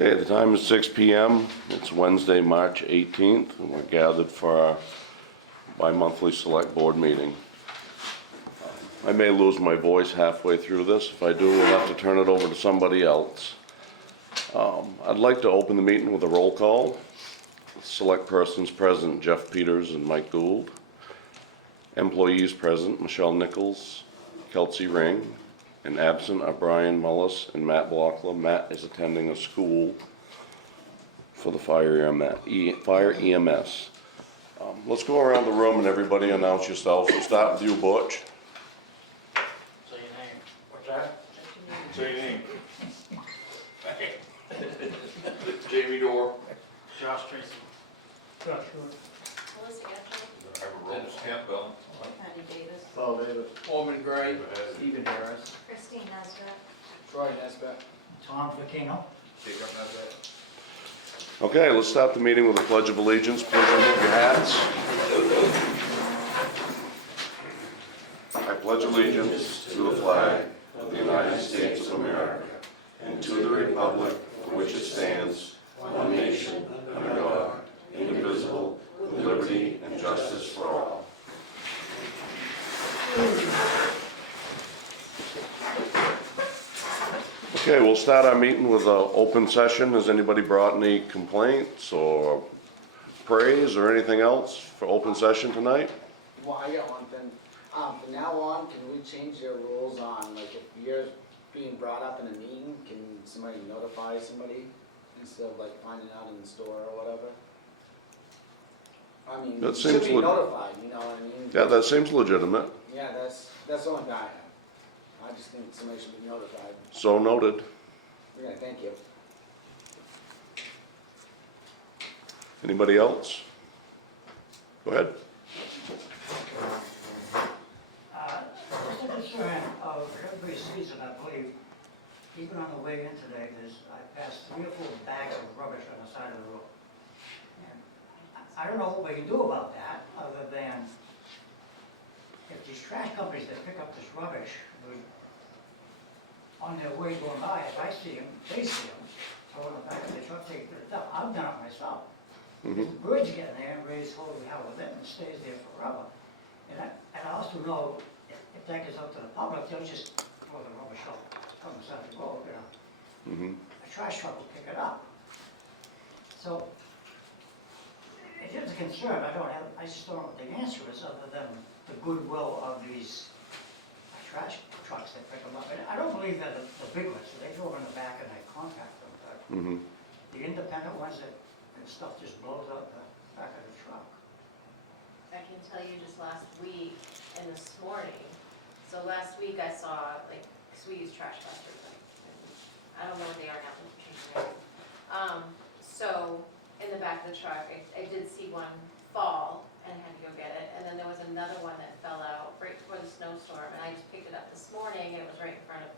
Okay, the time is 6 p.m. It's Wednesday, March 18th, and we're gathered for our bi-monthly select board meeting. I may lose my voice halfway through this. If I do, we'll have to turn it over to somebody else. I'd like to open the meeting with a roll call. Select persons present, Jeff Peters and Mike Gould. Employees present, Michelle Nichols, Kelsey Ring, and absent are Brian Mullis and Matt Blockler. Matt is attending a school for the fire EMS. Let's go around the room and everybody announce yourself. We'll start with you, Butch. Say your name. What's that? Say your name. Jamie Dorr. Josh Tracy. Josh Short. Melissa Gethel, Ivor Rose Campbell. Patty Davis, Paul Davis. Orman Gray, Stephen Harris. Christine Nesbit, Troy Nesbet. Tom Vakino. Jacob Nesbet. Okay, let's start the meeting with the Pledge of Allegiance. Please remove your hats. I pledge allegiance to the flag of the United States of America and to the republic for which it stands, one nation, under God, indivisible, with liberty and justice for all. Okay, we'll start our meeting with an open session. Has anybody brought any complaints or praise or anything else for open session tonight? Well, I got one thing. From now on, can we change your rules on, like, if you're being brought up in a meeting, can somebody notify somebody instead of like finding out in the store or whatever? I mean, That you should seems be leg- notified, you know what I mean? Yeah, that seems legitimate. Yeah, that's the only thing I have. I just think somebody should be notified. So noted. Okay, thank you. Anybody else? Go ahead. Just a concern of every season, I believe, even on the way in today, I passed 3 or 4 bags of rubbish on the side of the road. And I don't know what we can do about that, other than if these trash companies that pick up this rubbish, on their way going by, if I see them, they see them, throw it in the back of the truck, take it up. I've done it myself. Mhm. Birds get in there and raise holy hell with it and stays there forever. And I also know if that gets out to the public, they'll just throw the rubbish out from the side of the road, you know. Mhm. A trash truck will pick it up. So, it is a concern, I just don't know what the answer is, other than the goodwill of these trash trucks that pick them up. And I don't believe that the big ones, they throw them in the back and they compact them, but Mhm. the independent ones that stuff just blows out the back of the truck. I can tell you just last week and this morning, so last week I saw, like, because we use trash busters, like, I don't know what they are now, they've changed their name. So, in the back of the truck, I did see one fall and had to go get it, and then there was another one that fell out right before the snowstorm, and I just picked it up this morning, and it was right in front of,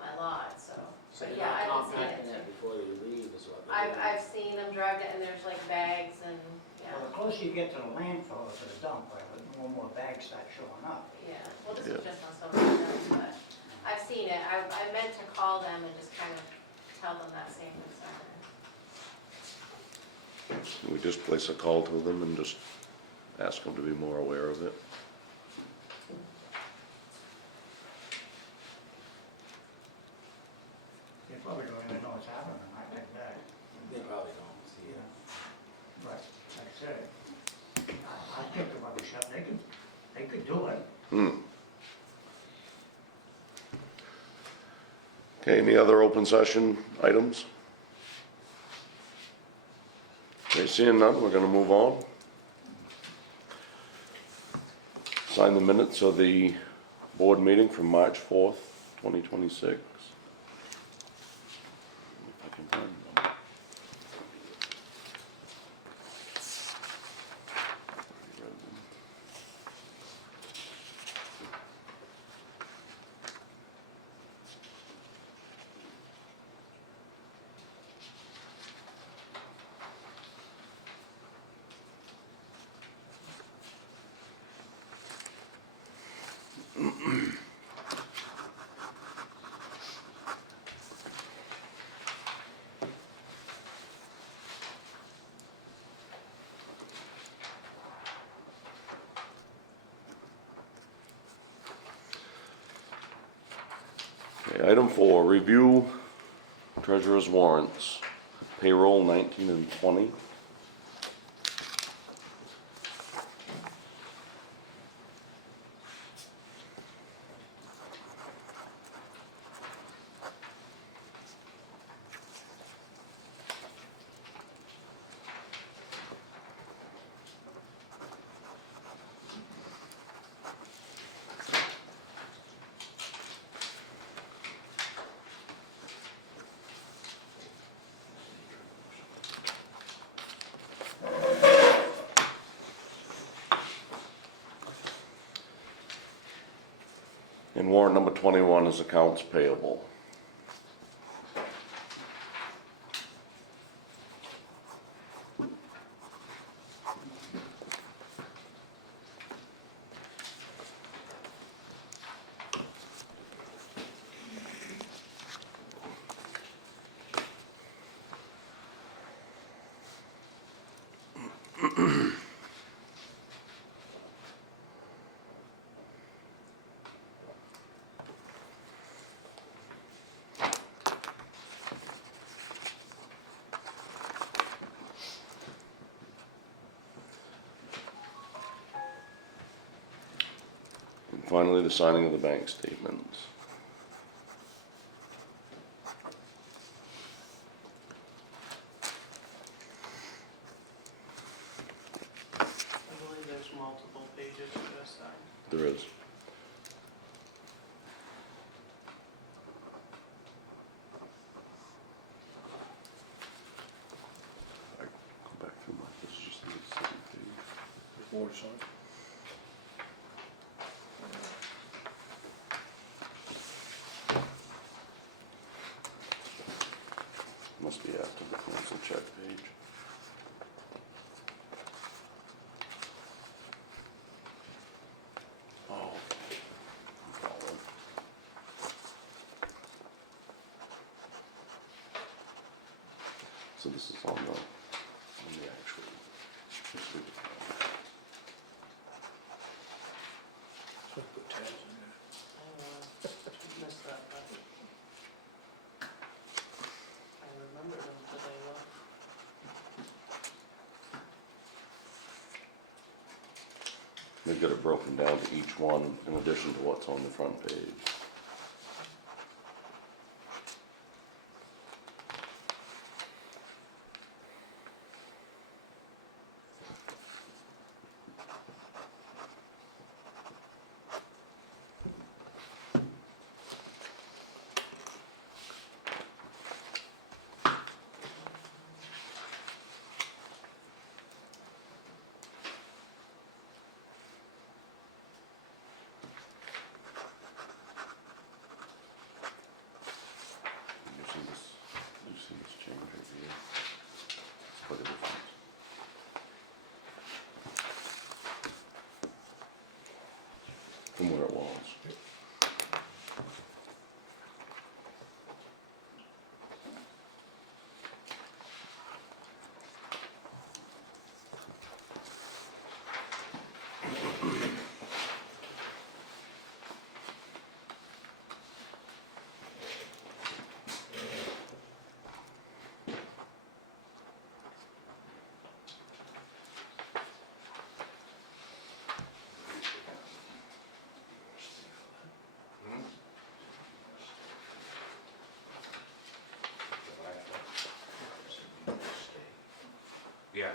my lot, so. So But you're yeah, not I've been seeing compacting it it too. before you leave is what they're doing. I've seen them drive it, and there's like bags and, Well, the closer you get to the landfill or to the dump, the more and more bags start showing up. yeah, well, this Yeah. was just on social media, but I've seen it. I meant to call them and just kind of tell them that same concern. We just place a call to them and just ask them to be more aware of it. They probably don't even know what's happening, I think that. They probably don't see it. But, like I said, I pick the rubbish up, they could do it. Okay, any other open session items? Okay, seeing none, we're gonna move on. Sign the minutes of the board meeting from March 4th, 2026. If I can find them. Okay, item 4, review treasurer's warrants, payroll 19 and 20. And warrant number 21 is accounts payable. And finally, the signing of the bank statements. I believe there's multiple pages to this sign. There is. I go back through my, this is just the second page. Before it's on. Must be after the cancel check page. Oh. I'm following. So this is on the actual. So put tabs in there. I missed that, but I remember them today though. They've got it broken down to each one in addition to what's on the front page. You see this change right here? It's quite a difference. From where it was. Yeah.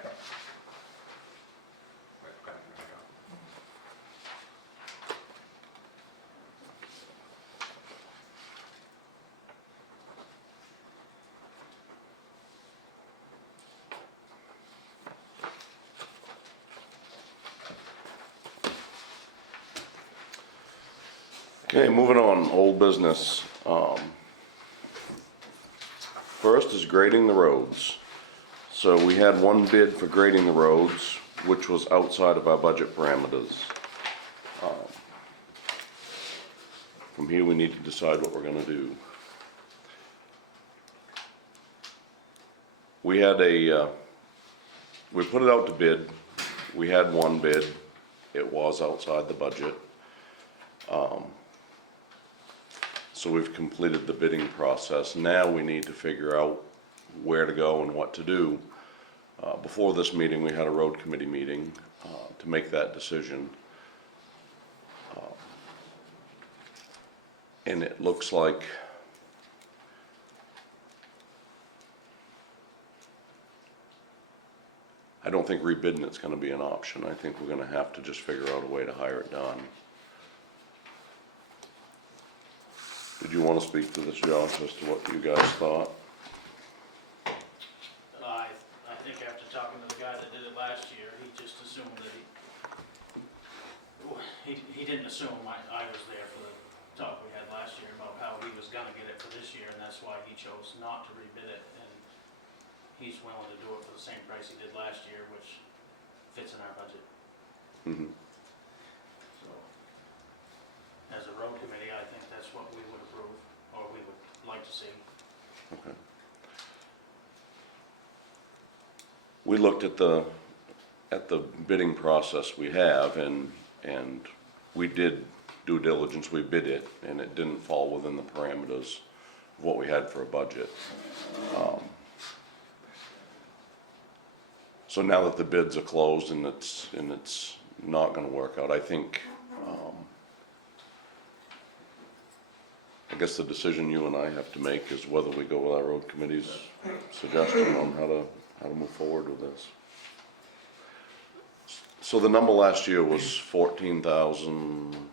Okay, moving on, old business. First is grading the roads. So we had one bid for grading the roads, which was outside of our budget parameters. From here, we need to decide what we're gonna do. We had we put it out to bid. We had one bid. It was outside the budget. So we've completed the bidding process. Now we need to figure out where to go and what to do. Before this meeting, we had a road committee meeting to make that decision. And it looks like I don't think rebidding it's gonna be an option. I think we're gonna have to just figure out a way to hire it done. Did you wanna speak to this, Josh, as to what you guys thought? I think after talking to the guy that did it last year, he just assumed that he didn't assume I was there for the talk we had last year about how he was gonna get it for this year, and that's why he chose not to rebid it, and he's willing to do it for the same price he did last year, which fits in our budget. Mhm. So, as a road committee, I think that's what we would approve, or we would like to see. Okay. We looked at the bidding process we have, and we did due diligence, we bid it, and it didn't fall within the parameters of what we had for a budget. So now that the bids are closed and it's not gonna work out, I think, I guess the decision you and I have to make is whether we go with our road committee's suggestion on how to move forward with this. So the number last year was 14,000,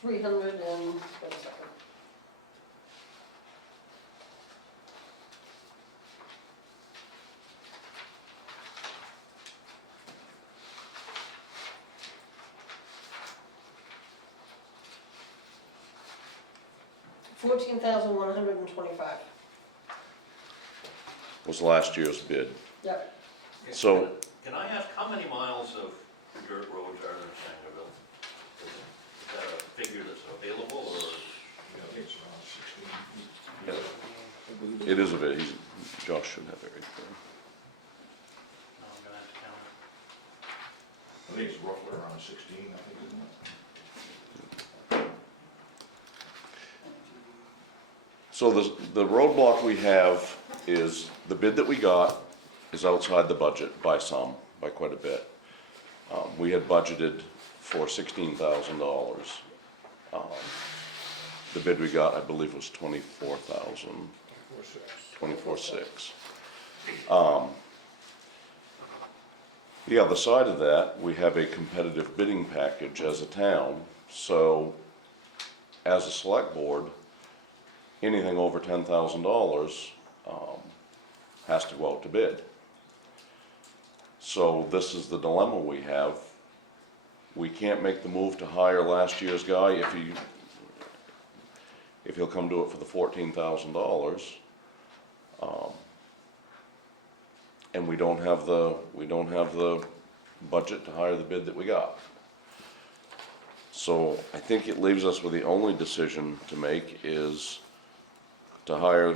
300 and, wait a second. $14,125. was last year's bid. Yep. So, Can I ask, how many miles of dirt roads are there in Sangerville? Is that a figure that's available, or? Yeah, I think it's around 16. it is a bit, Josh should have it right there. No, I'm gonna have to count it. I think it's roughly around 16, I think, isn't it? So the roadblock we have is, the bid that we got is outside the budget by quite a bit. We had budgeted for $16,000. The bid we got, I believe, was 24,000, 24,600. The other side of that, we have a competitive bidding package as a town, so as a select board, anything over $10,000 has to go out to bid. So this is the dilemma we have. We can't make the move to hire last year's guy if he'll come do it for the $14,000. And we don't have the budget to hire the bid that we got. So I think it leaves us with the only decision to make is to hire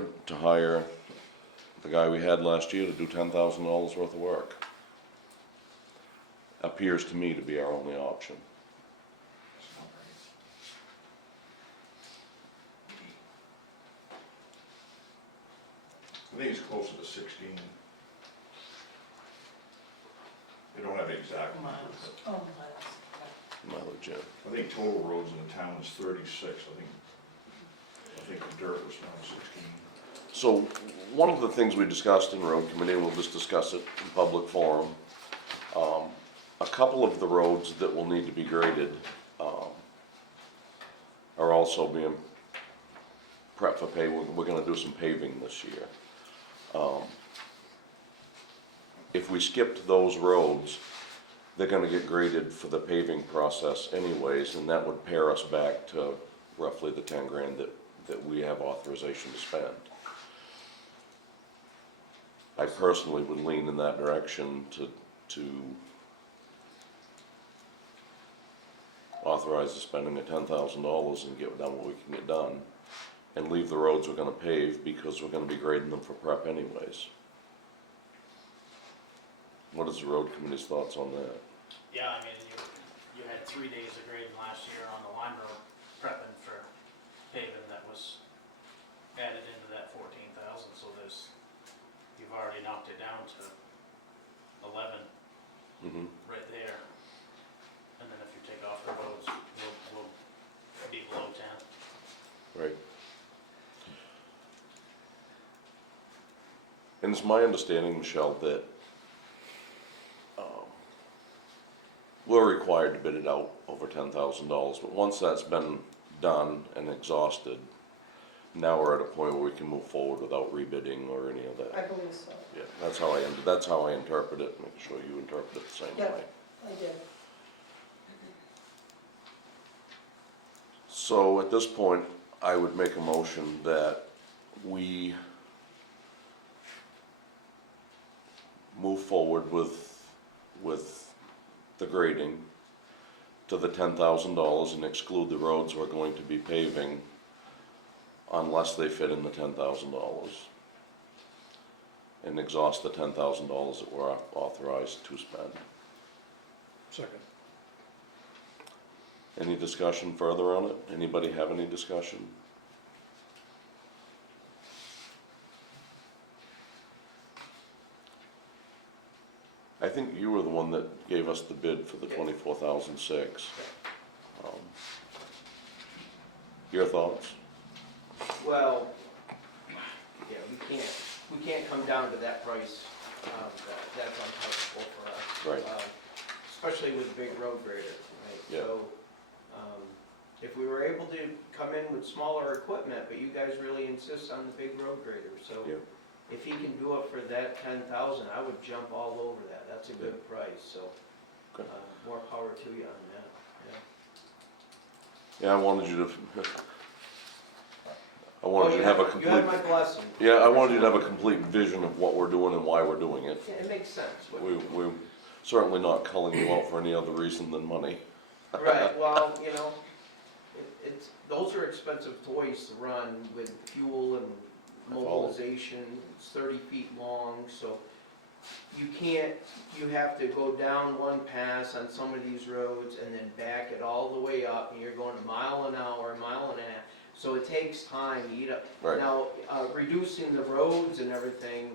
the guy we had last year to do $10,000 worth of work. Appears to me to be our only option. That's not right. I think it's closer to 16. They don't have the exact numbers, Miles. but Oh, that's, Mileage, yeah. I think total roads in the town is 36, I think the dirt was around 16. So one of the things we discussed in road committee, and we'll just discuss it in public forum, a couple of the roads that will need to be graded are also being prepped for paving. We're gonna do some paving this year. If we skipped those roads, they're gonna get graded for the paving process anyways, and that would pair us back to roughly the 10 grand that we have authorization to spend. I personally would lean in that direction to authorize the spending of $10,000 and get done what we can get done, and leave the roads we're gonna pave because we're gonna be grading them for prep anyways. What is the road committee's thoughts on that? Yeah, I mean, you had 3 days of grading last year on the Lime Road Right. And it's my understanding, Michelle, that we're required to bid it out over $10,000, but once that's been done and exhausted, now we're at a point where we can move forward without rebidding or any of I that. believe so. Yeah, that's how I interpret it, make sure you interpret it the same Yeah. way. I did. So at this point, I would make a motion that we move forward with the grading to the $10,000 and exclude the roads we're going to be paving unless they fit in the $10,000. And exhaust the $10,000 that we're authorized to spend. Second. Any discussion further on it? Anybody have any discussion? I think you were the one that gave us the bid for the 24,006. Your thoughts? Well, yeah, we can't come down to that price, that's uncomfortable for us. Right. Especially with a big road grader, right? Yeah. So, if we were able to come in with smaller equipment, but you guys really insist on the big road grader, so Yeah. if he can do it for that 10,000, I would jump all over that, that's a good price, so, Okay. more power to you on that, yeah. Yeah, I wanted you to have a You complete, have my blessing. yeah, I wanted you to have a complete vision of what we're doing and why we're doing it. Yeah, it makes sense. We're certainly not culling you out for any other reason than money. Right, well, you know, those are expensive toys to run with fuel and mobilization. It's 30 feet long, so you have to go down one pass on some of these roads and then back it all the way up, and you're going a mile an hour, mile and a half. So it takes time to eat up. Right. Now, reducing the roads and everything,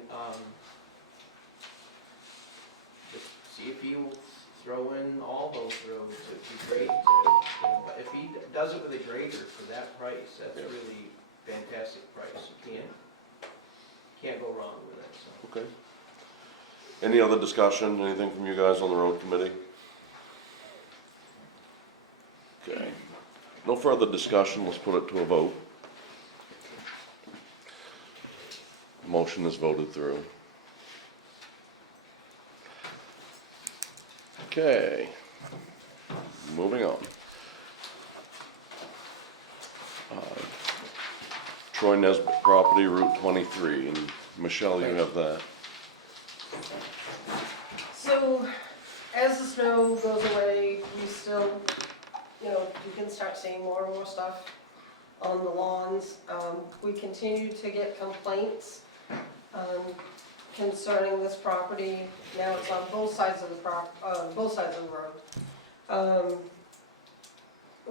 see if you throw in all those roads, it'd be great but if he does it with a grader for that price, that's Yeah. really fantastic price. You can't go wrong with it, so. Okay. Any other discussion, anything from you guys on the road committee? Okay. No further discussion, let's put it to a vote. Motion is voted through. Okay, moving on. Troy Nesbitt property, Route 23, and Michelle, you have that. So, as the snow goes away, we still, you can start seeing more and more stuff on the lawns. We continue to get complaints concerning this property. Now it's on both sides of the road.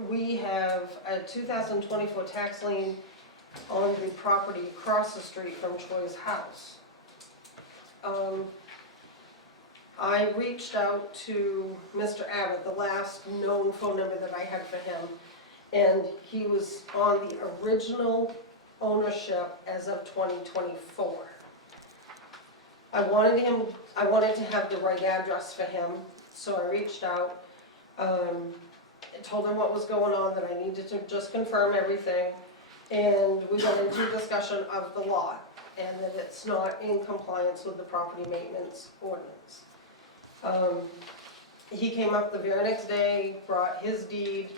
We have a 2024 tax lien on the property across the street from Troy's house. I reached out to Mr. Abbott, the last known phone number that I had for him, and he was on the original ownership as of 2024. I wanted to have the right address for him, so I reached out, told him what was going on, that I needed to just confirm everything, and we got into a discussion of the lot, and that it's not in compliance with the property maintenance ordinance. He came up the very next day, brought his deed,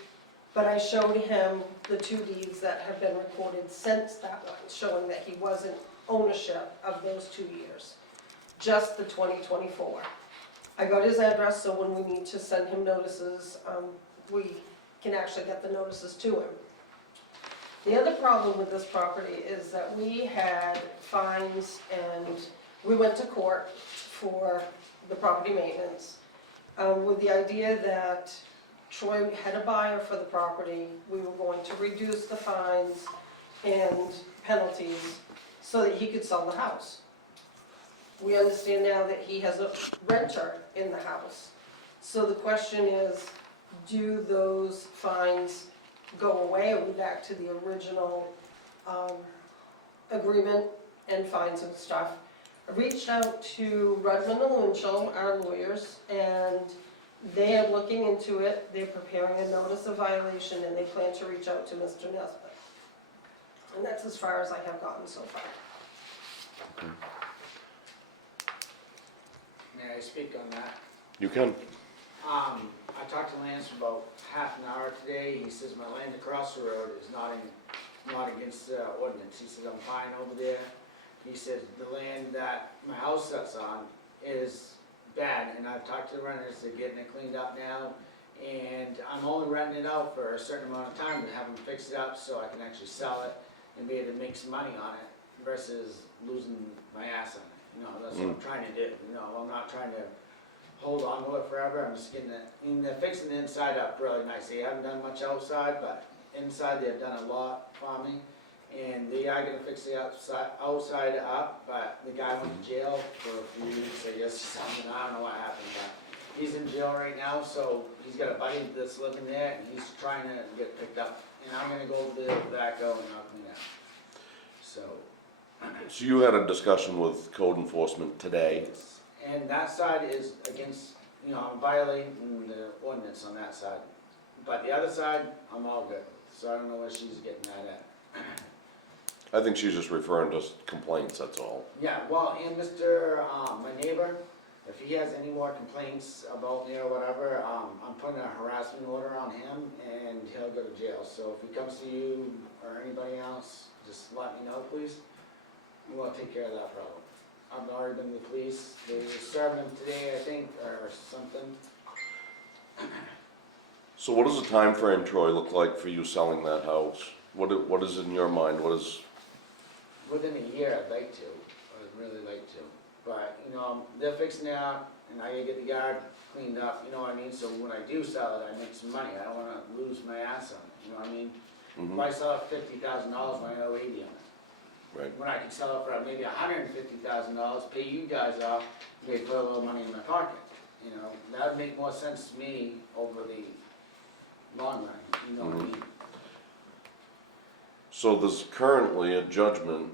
but I showed him the 2 deeds that have been recorded since that one, showing that he was in ownership of those 2 years, just the 2024. I got his address, so when we need to send him notices, we can actually get the notices to him. The other problem with this property is that we had fines and we went to court for the property maintenance with the idea that Troy had a buyer for the property. We were going to reduce the fines and penalties so that he could sell the house. We understand now that he has a renter in the house. So the question is, do those fines go away? Are we back to the original agreement and fines and stuff? I reached out to Rudman and Winchell, our lawyers, and they are looking into it. They're preparing a notice of violation, and they plan to reach out to Mr. Nesbitt. And that's as far as I have gotten so far. May I speak on that? You can. I talked to Lance for about half an hour today. He says my land across the road is not against the ordinance. He says I'm fine over there. He says the land that my house sits on is bad, and I've talked to the renters, they're getting it cleaned up now, and I'm only renting it out for a certain amount of time to have them fix it up so I can actually sell it and be able to make some money on it versus losing my ass on it. You know, that's what I'm trying to do. You know, I'm not trying to hold on to it forever. I'm just getting it, and they're fixing the inside up really nice. They haven't done much outside, but inside they've done a lot for me. And they are gonna fix the outside up, but the guy went to jail for a few weeks, I guess, something, I don't know what happened, but he's in jail right now, so he's got a buddy that's living there, and he's trying to get picked up. And I'm gonna go over there with the backhoe and I'll clean it up. So, So you had a discussion with code enforcement today. and that side is against, you know, I'm violating the ordinance on that side. But the other side, I'm all good, so I don't know what she's getting at. I think she's just referring to complaints, that's all. Yeah, well, and my neighbor, if he has any more complaints about me or whatever, I'm putting a harassment order on him and he'll go to jail. So if he comes to you or anybody else, just let me know, please. And we'll take care of that problem. I've already been to the police, they served him today, I think, or something. So what does the time frame, Troy, look like for you selling that house? What is in your mind? What is, Within a year, I'd like to, I'd really like to. But, you know, they're fixing it up, and I gotta get the yard cleaned up, you know what I mean? So when I do sell it, I make some money, I don't wanna lose my ass on it, you know what I mean? If I sell it for $50,000, I owe 80 on it. right, When I can sell it for maybe $150,000, pay you guys off, maybe put a little money in my pocket, you know? That would make more sense to me over the long run, you know what I mean? so there's currently a judgment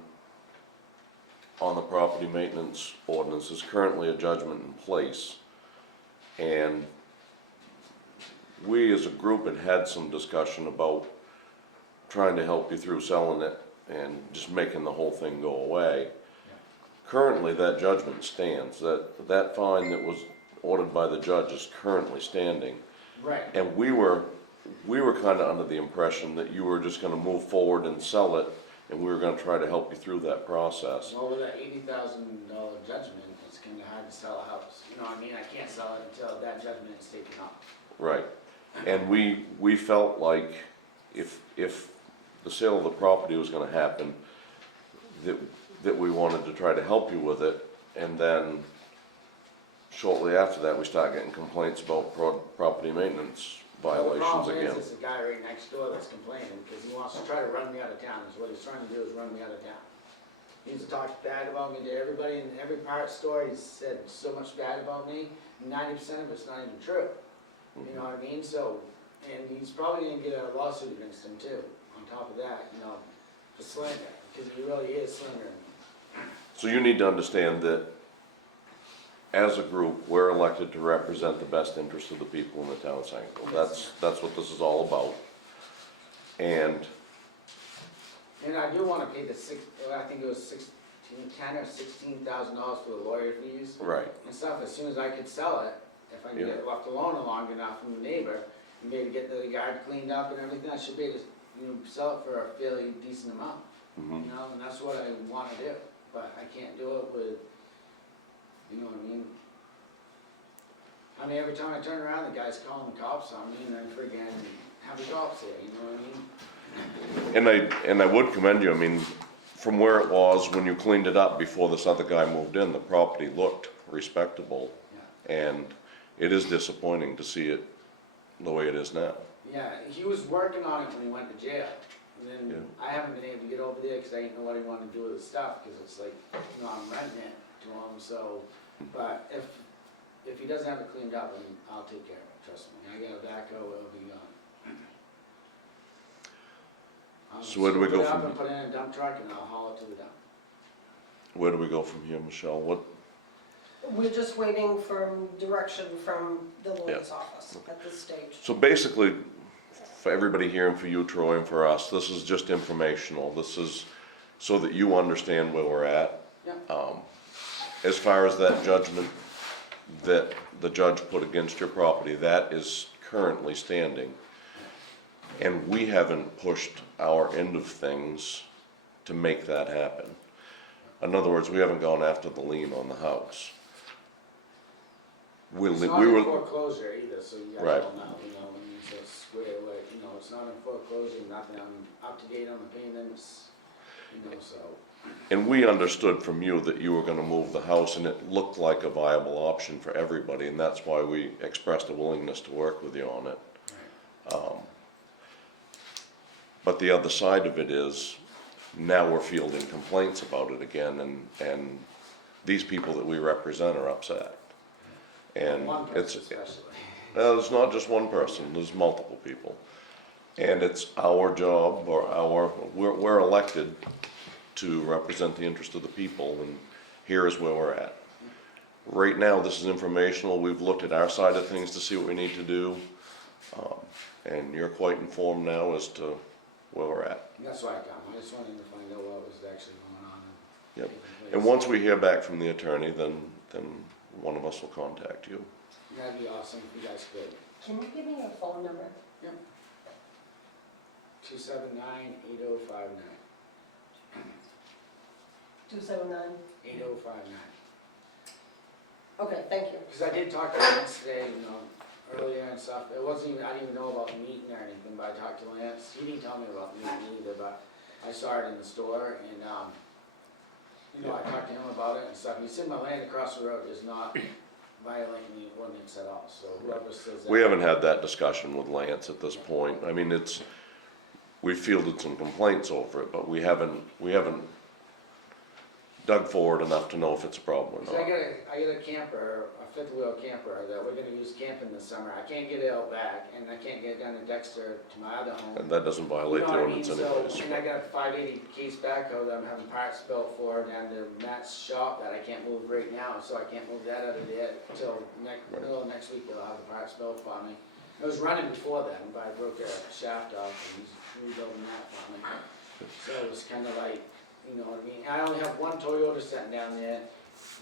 on the property maintenance ordinance, there's currently a judgment in place. And we as a group had some discussion about trying to help you through selling it and just making the whole thing go away. Currently, that judgment stands, that fine that was ordered by the judge is currently standing. Right. And we were kinda under the impression that you were just gonna move forward and sell it, and we were gonna try to help you through that process. Well, with that $80,000 judgment, it's kinda hard to sell a house, you know what I mean? I can't sell it until that judgment is taken off. Right, and we felt like if the sale of the property was gonna happen, that we wanted to try to help you with it, and then shortly after that, we start getting complaints about property maintenance violations The problem again. is, it's the guy right next door that's complaining, because he wants to try to run me out of town, is what he's trying to do, is run me out of town. He used to talk bad about me to everybody, in every part store, he's said so much bad about me, 90% of it's not even true. You know what I mean? So, and he's probably gonna get a lawsuit against him too, on top of that, you know, for slander, because he really is slandering me. So you need to understand that as a group, we're elected to represent the best interest of the people in the town of Sangerville. That's what this is all about. And And I do wanna pay I think it was $10,000 or $16,000 for the lawyer fees. right, And stuff, as soon as I could sell it, if I can Yeah. get it left alone long enough from the neighbor, and maybe get the yard cleaned up and everything, I should be able to, you know, sell it for a fairly decent amount. mhm. You know, and that's what I wanna do, but I can't do it with, you know what I mean? I mean, every time I turn around, the guy's calling the cops on me, and I friggin' have the cops there, you know what I mean? And I would commend you, I mean, from where it was when you cleaned it up before this other guy moved in, the property looked respectable. And it is disappointing to see it the way it is now. Yeah, he was working on it when he went to jail. And then Yeah. I haven't been able to get over there because I didn't know what he wanted to do with his stuff, because it's like, you know, I'm renting it to him, so. But if he doesn't have it cleaned up, then I'll take care of it, trust me. I got a backhoe, it'll be gone. So where do we go Put it from- up and put it in a dump truck and I'll haul it to the dump. Where do we go from here, Michelle? What, We're just waiting for direction from the lawyer's office at this stage. so basically, for everybody here and for you, Troy, and for us, this is just informational. This is so that you understand where we're at. Yeah. As far as that judgment that the judge put against your property, that is currently standing. And we haven't pushed our end of things to make that happen. In other words, we haven't gone after the lien on the house. It's not We in were, foreclosure either, so you Right. gotta know, when you say square away, it's not in foreclosure, nothing, I'm up to date on the payments, so. and we understood from you that you were gonna move the house, and it looked like a viable option for everybody, and that's why we expressed a willingness to work with you on it. But the other side of it is, now we're fielding complaints about it again, and these people that we represent are upset. And One it's, person especially. it's not just one person, there's multiple people. And it's our job, or we're elected to represent the interest of the people, and here is where we're at. Right now, this is informational, we've looked at our side of things to see what we need to do, and you're quite informed now as to where we're at. That's why I come, I just wanted to find out what was actually going on. Yep. taking place. And once we hear back from the attorney, then one of us will contact you. That'd be awesome if you guys could. Can you give me your phone number? 279-8059. 279? 8059. Okay, thank you. Because I did talk to Lance today, earlier and stuff. It wasn't even, I didn't even know about the meeting or anything, but I talked to Lance. He didn't tell me about the meeting either, but I saw it in the store and, I talked to him about it and stuff. He said my land across the road is not violating the ordinance at all, so whoever says that. We haven't had that discussion with Lance at this point. I mean, we fielded some complaints over it, but we haven't dug forward enough to know if it's a problem or So I not. got a camper, a fifth wheel camper that we're gonna use camping this summer. I can't get it out back and I can't get it down to Dexter to my other home. And that doesn't violate the ordinance anyways. And I got a 580 case backhoe that I'm having parts built for down to Matt's shop that I can't move right now, so I can't move that out of there till middle of next week. They'll have the parts built for me. It was running before then, but I broke a shaft off and he's rebuilding that for me. So it was kind of like, you know what I mean? I only have one Toyota sitting down there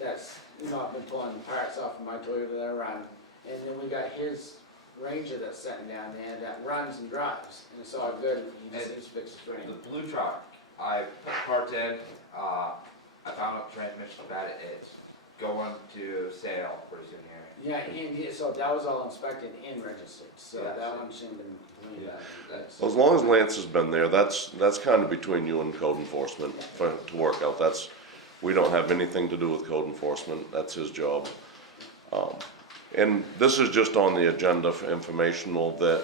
that's, I've been pulling parts off of my Toyota that I run. And then we got his Ranger that's sitting down there that runs and drives, and it's all good. He just needs to fix the frame. The blue truck, I put parts in, I found out the transmission's bad, it's going to sale pretty soon here. Yeah, and so that was all inspected and registered, so Yeah, that so- one shouldn't have been doing that. That's- As long as Lance has been there, that's kind of between you and code enforcement to work out. We don't have anything to do with code enforcement, that's his job. And this is just on the agenda for informational that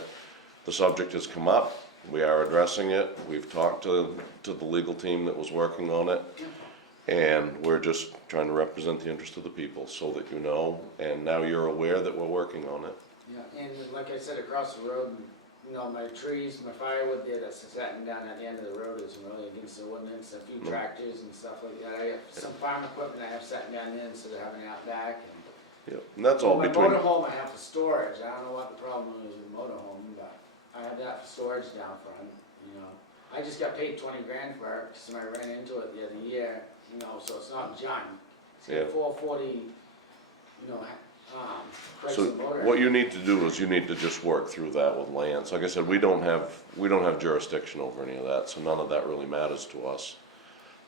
the subject has come up. We are addressing it. We've talked to the legal team that was working on it. And we're just trying to represent the interest of the people so that you know, and now you're aware that we're working on it. Yeah, and like I said, across the road, my trees, my firewood there that's sitting down at the end of the road is really against the ordinance, a few tractors and stuff like that. I have some farm equipment I have sitting down there instead of having it out back. Yep, and that's all My between, motorhome I have for storage. I don't know what the problem is with the motorhome, but I have that for storage down front, I just got paid 20 grand for it, because I ran into it the other year, so it's not junk. It's Yeah. got 440, price so of motor. what you need to do is you need to just work through that with Lance. Like I said, we don't have jurisdiction over any of that, so none of that really matters to us.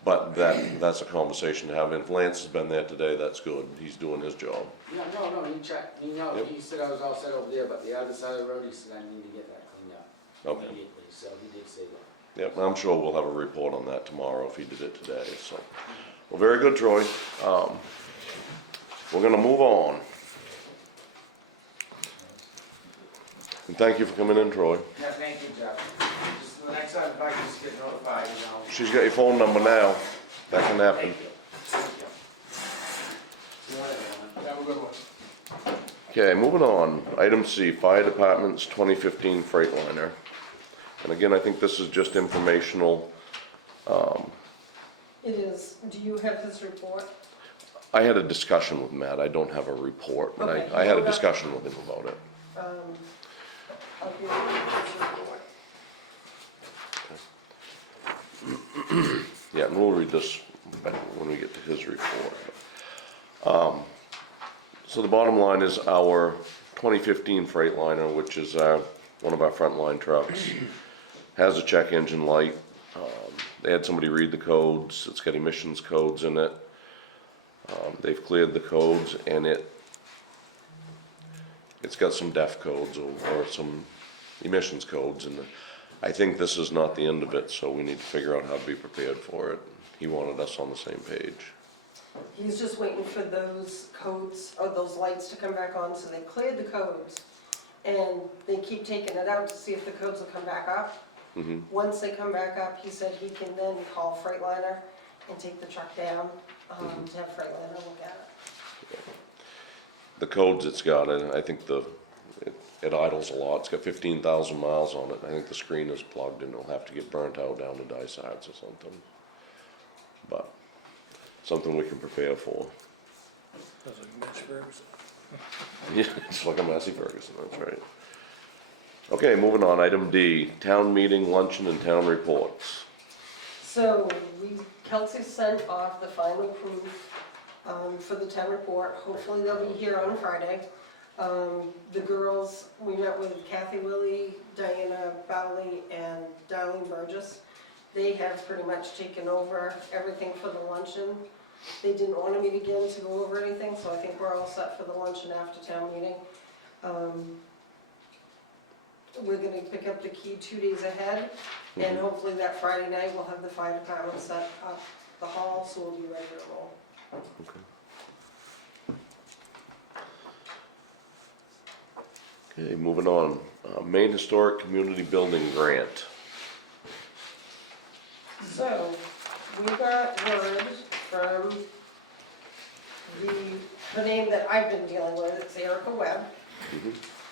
But that's a conversation to have. If Lance has been there today, that's good. He's doing his job. Yeah, no, he checked, Yep. he said I was all set over there, but the other side of the road, he said I need to get that cleaned up Okay. immediately, so he did say that. Yep, I'm sure we'll have a report on that tomorrow if he did it today, so. Well, very good, Troy. We're gonna move on. And thank you for coming in, Troy. Yeah, thank you, Jeff. Just the next time, if I can just get notified, She's got your phone number now. That can happen. Thank you. Thank you. See you later, man. Have a good one. Okay, moving on. Item C, Fire Department's 2015 Freightliner. And again, I think this is just informational. It is, do you have his report? I had a discussion with Matt, I don't have a report, but Okay. I had a discussion with him about it. I'll give you his report. Yeah, and we'll read this back when we get to his report. So the bottom line is our 2015 Freightliner, which is one of our frontline trucks, has a check engine light. They had somebody read the codes, it's got emissions codes in it. They've cleared the codes, and it's got some DEF codes or some emissions codes, and I think this is not the end of it, so we need to figure out how to be prepared for it. He wanted us on the same page. He's just waiting for those codes, or those lights to come back on, so they cleared the codes, and they keep taking it out to see if the codes will come back up. Mhm. Once they come back up, he said he can then call Freightliner and take the truck down, to have Freightliner look at it. The codes it's got, I think it idles a lot, it's got 15,000 miles on it, I think the screen is plugged and it'll have to get burnt out down to diehards or something. But, something we can prepare for. Yeah, it's like a Massey Ferguson, that's right. Okay, moving on, item D, town meeting, luncheon, and town reports. So, Kelsey sent off the final proof, for the town report, hopefully they'll be here on Friday. The girls, we met with Kathy Willie, Diana Bowley, and Darlene Burgess. They have pretty much taken over everything for the luncheon. They didn't want to meet again to go over anything, so I think we're all set for the luncheon after town meeting. We're gonna pick up the key 2 days ahead, and hopefully that Friday night we'll have the fire department set up the hall, so we'll be ready to roll. Okay, moving on, Maine Historic Community Building Grant. So, we got word from her name that I've been dealing with, it's Erica Webb.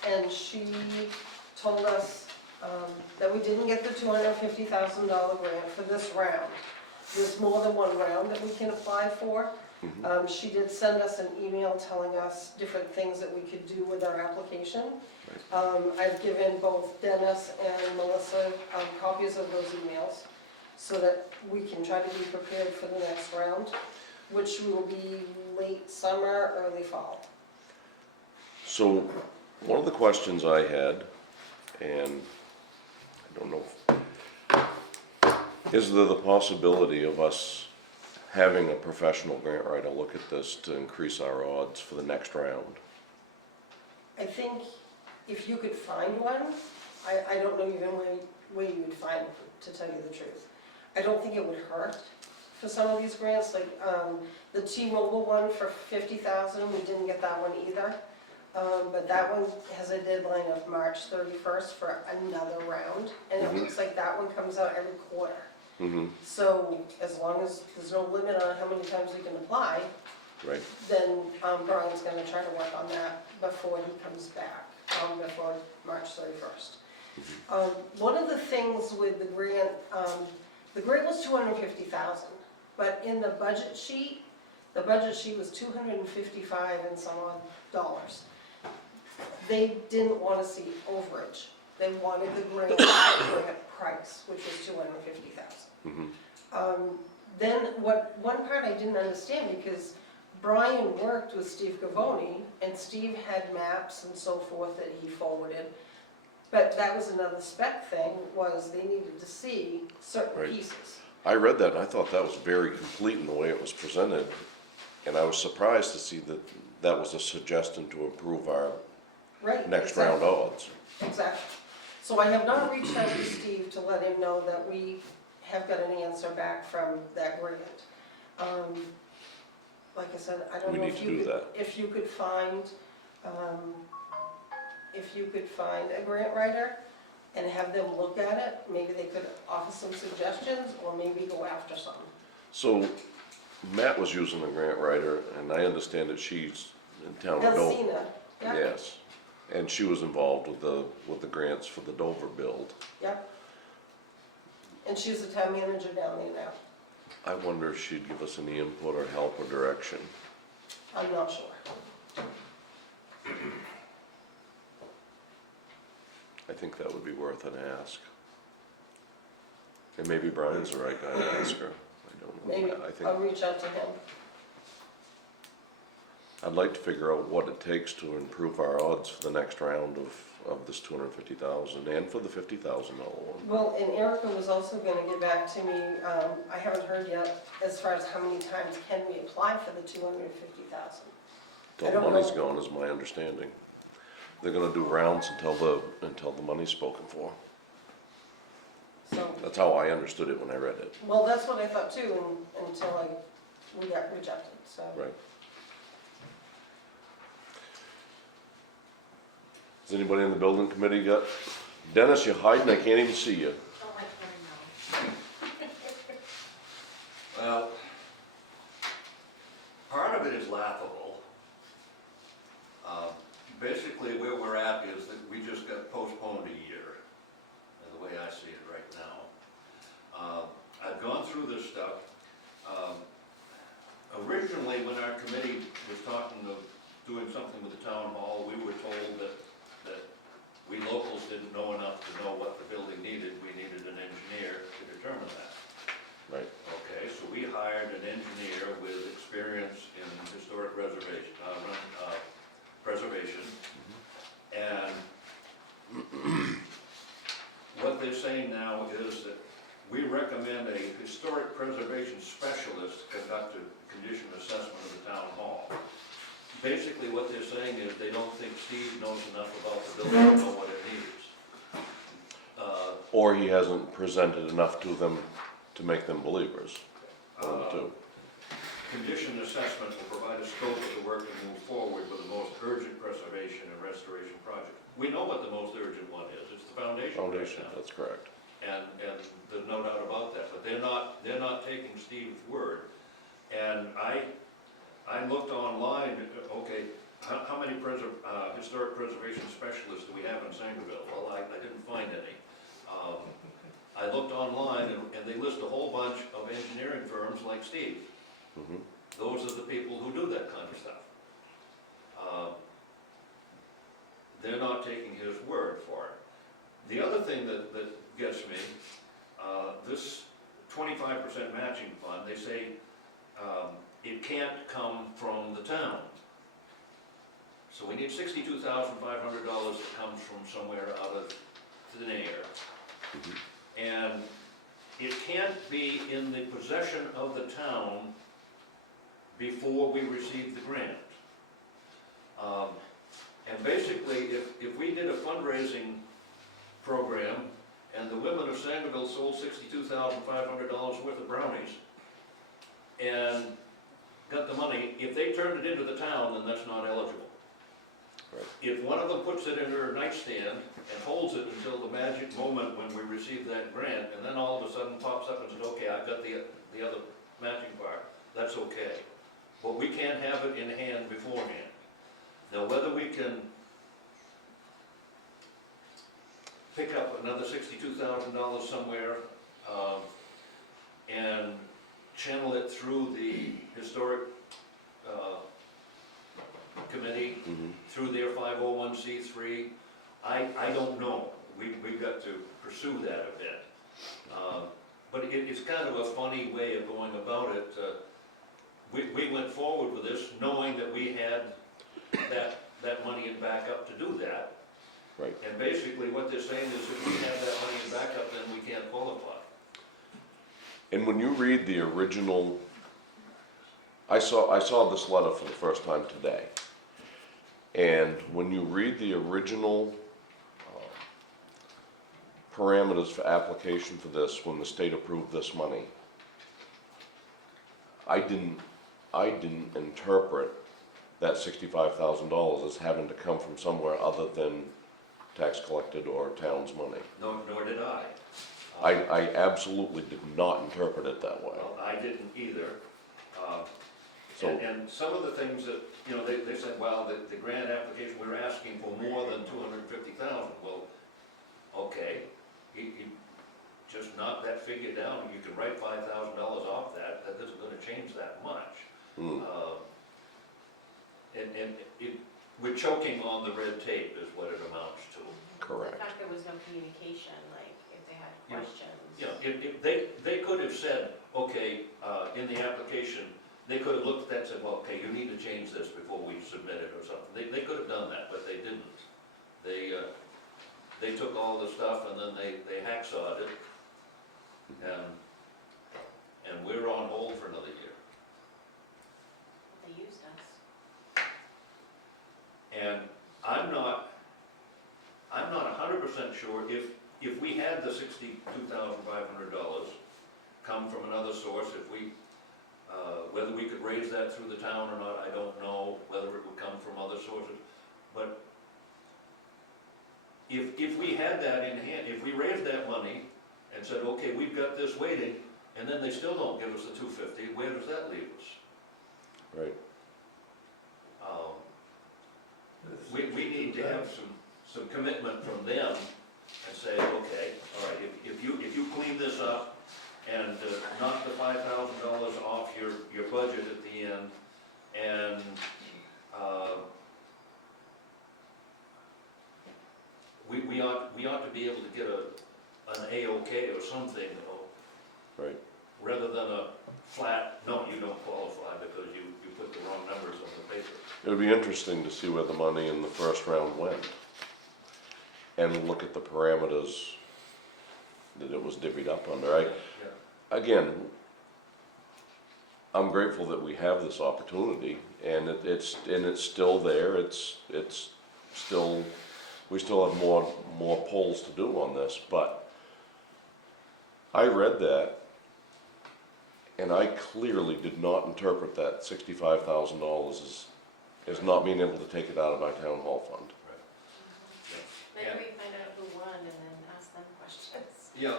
And she told us that we didn't get the $250,000 grant for this round. There's more than one round that we can apply for. She did send us an email telling us different things that we could do with our application. I've given both Dennis and Melissa copies of those emails so that we can try to be prepared for the next round, which will be late summer, early fall. So, one of the questions I had, and I don't know, is there the possibility of us having a professional grant writer look at this to increase our odds for the next round? I think if you could find one, I don't know even where you would find it, to tell you the truth. I don't think it would hurt for some of these grants, like the T-Mobile one for $50,000, we didn't get that one either. But that one has a deadline of March 31st for another round, and it looks like that one comes out every quarter. So as long as there's no limit on how many times we can apply, Right. then Brian's gonna try to work on that before he comes back, before March 31st. One of the things with the grant was $250,000, but in the budget sheet was $255 and some odd dollars. They didn't want to see overage. They wanted the grant price, which was $250,000. Then one part I didn't understand, because Brian worked with Steve Gavoni, and Steve had maps and so forth that he forwarded. But that was another spec thing, was they needed to see certain Right. pieces. I read that and I thought that was very complete in the way it was presented. And I was surprised to see that that was a suggestion to improve our Right. next exactly. round odds. Exactly. So I have not reached out to Steve to let him know that we have got an answer back from that grant. Like I said, I don't We know need if to you do could, that. if you could find a grant writer and have them look at it, maybe they could offer some suggestions, or maybe go after some. So Matt was using a grant writer, and I understand that she's in town of Dover. Elsina, yeah, Yes, and she was involved with the grants for the Dover build. yeah. and she's the town manager down there now. I wonder if she'd give us any input or help or direction. I'm not sure. I think that would be worth an ask. And maybe Brian's the right guy to ask her. I don't know. Maybe, I think, I'll reach out to him. I'd like to figure out what it takes to improve our odds for the next round of this 250,000 and for the $50,000 one. Well, and Erica was also gonna get back to me, I haven't heard yet, as far as how many times can we apply for the 250,000? Till I the don't money's know. gone is my understanding. They're gonna do rounds until the money's spoken for. So, That's how I understood it when I read it. well, that's what I thought too, until we got rejected, so. Right. Has anybody in the building committee got? Dennis, you're hiding, I can't even see you. Don't like hearing no. Well, part of it is laughable. Basically, where we're at is that we just got postponed a year, the way I see it right now. I've gone through this stuff. Originally, when our committee was talking of doing something with the town hall, we were told that we locals didn't know enough to know what the building needed. We needed an engineer to determine that. Right. Okay, so we hired an engineer with experience in historic preservation. And what they're saying now is that we recommend a historic preservation specialist conduct a condition assessment of the town hall. Basically, what they're saying is they don't think Steve knows enough about the building to know what it needs. Or he hasn't presented enough to them to make them believers. One of the two. Condition assessment will provide a scope of the work to move forward with the most urgent preservation and restoration project. We know what the most urgent one is, it's the foundation. Foundation, right now. that's correct. And there's no doubt about that, but they're not taking Steve's word. And I looked online, okay, how many historic preservation specialists do we have in Sangerville? Well, I didn't find any. I looked online and they list a whole bunch of engineering firms like Steve. Mhm. Those are the people who do that kind of stuff. They're not taking his word for it. The other thing that gets me, this 25% matching fund, they say it can't come from the town. So we need $62,500 that comes from somewhere out of thin air. And it can't be in the possession of the town before we receive the grant. And basically, if we did a fundraising program and the women of Sangerville sold $62,500 worth of brownies and got the money, if they turned it into the town, then that's not eligible. Right. If one of them puts it in her nightstand and holds it until the magic moment when we receive that grant, and then all of a sudden pops up and says, okay, I've got the other matching part, that's okay. But we can't have it in hand beforehand. Now, whether we can pick up another $62,000 somewhere and channel it through the historic committee, through their 501c3, I don't know. We've got to pursue that a bit. But it's kind of a funny way of going about it. We went forward with this knowing that we had that money in backup to do that. Right. And basically what they're saying is if we have that money in backup, then we can't qualify. And when you read the original, I saw this letter for the first time today. And when you read the original parameters for application for this, when the state approved this money, I didn't interpret that $65,000 as having to come from somewhere other than tax collected or town's money. Nor did I. I absolutely did not interpret it that way. Well, I didn't either. So- And some of the things that, they said, well, the grant application, we're asking for more than $250,000. Well, okay, just knock that figure down, you can write $5,000 off that, that isn't gonna change that much. Hmm. And we're choking on the red tape is what it amounts to. The Correct. fact there was no communication, like, if they had Yeah. questions. You know, if they could have said, okay, in the application, they could have looked at that and said, well, okay, you need to change this before we submit it or something. They could have done that, but they didn't. They took all the stuff and then they hacksawed it. And we're on hold for another year. They used us. And I'm not 100% sure if we had the $62,500 come from another source, if we, whether we could raise that through the town or not, I don't know, whether it would come from other sources. But if we had that in hand, if we raised that money and said, okay, we've got this waiting, and then they still don't give us the $250, where does that leave us? Right. We need to have some commitment from them and say, okay, all right, if you clean this up and knock the $5,000 off your budget at the end, and we ought to be able to get an A-OK or something, you know, Right. rather than a flat, no, you don't qualify because you put the wrong numbers on the paper. It would be interesting to see where the money in the first round went. And look at the parameters that it was divvied up under. Yeah. Again, I'm grateful that we have this opportunity, and it's still there, it's still, we still have more polls to do on this, but I read that, and I clearly did not interpret that $65,000 as not being able to take it out of our town hall fund. Maybe we find out who won and then ask them questions. Yeah,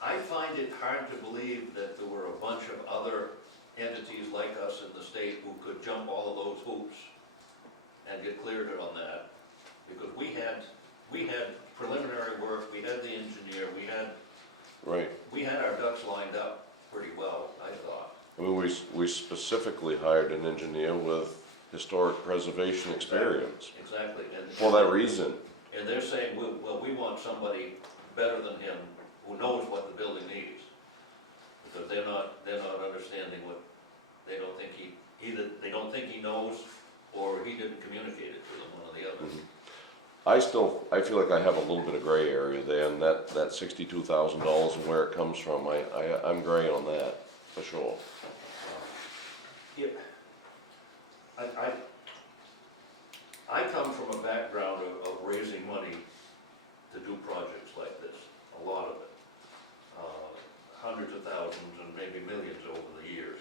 I find it hard to believe that there were a bunch of other entities like us in the state who could jump all of those hoops and get cleared on that. Because we had preliminary work, we had the engineer, Right. we had our ducks lined up pretty well, I thought. I mean, we specifically hired an engineer with historic preservation experience Exactly. And for that reason. And they're saying, well, we want somebody better than him who knows what the building needs. Because they're not understanding what, they don't think either they don't think he knows, or he didn't communicate it to them, one or the other. I feel like I have a little bit of gray area there, and that $62,000 and where it comes from, I'm gray on that, for sure. Yeah. I come from a background of raising money to do projects like this, a lot of it. Hundreds of thousands and maybe millions over the years.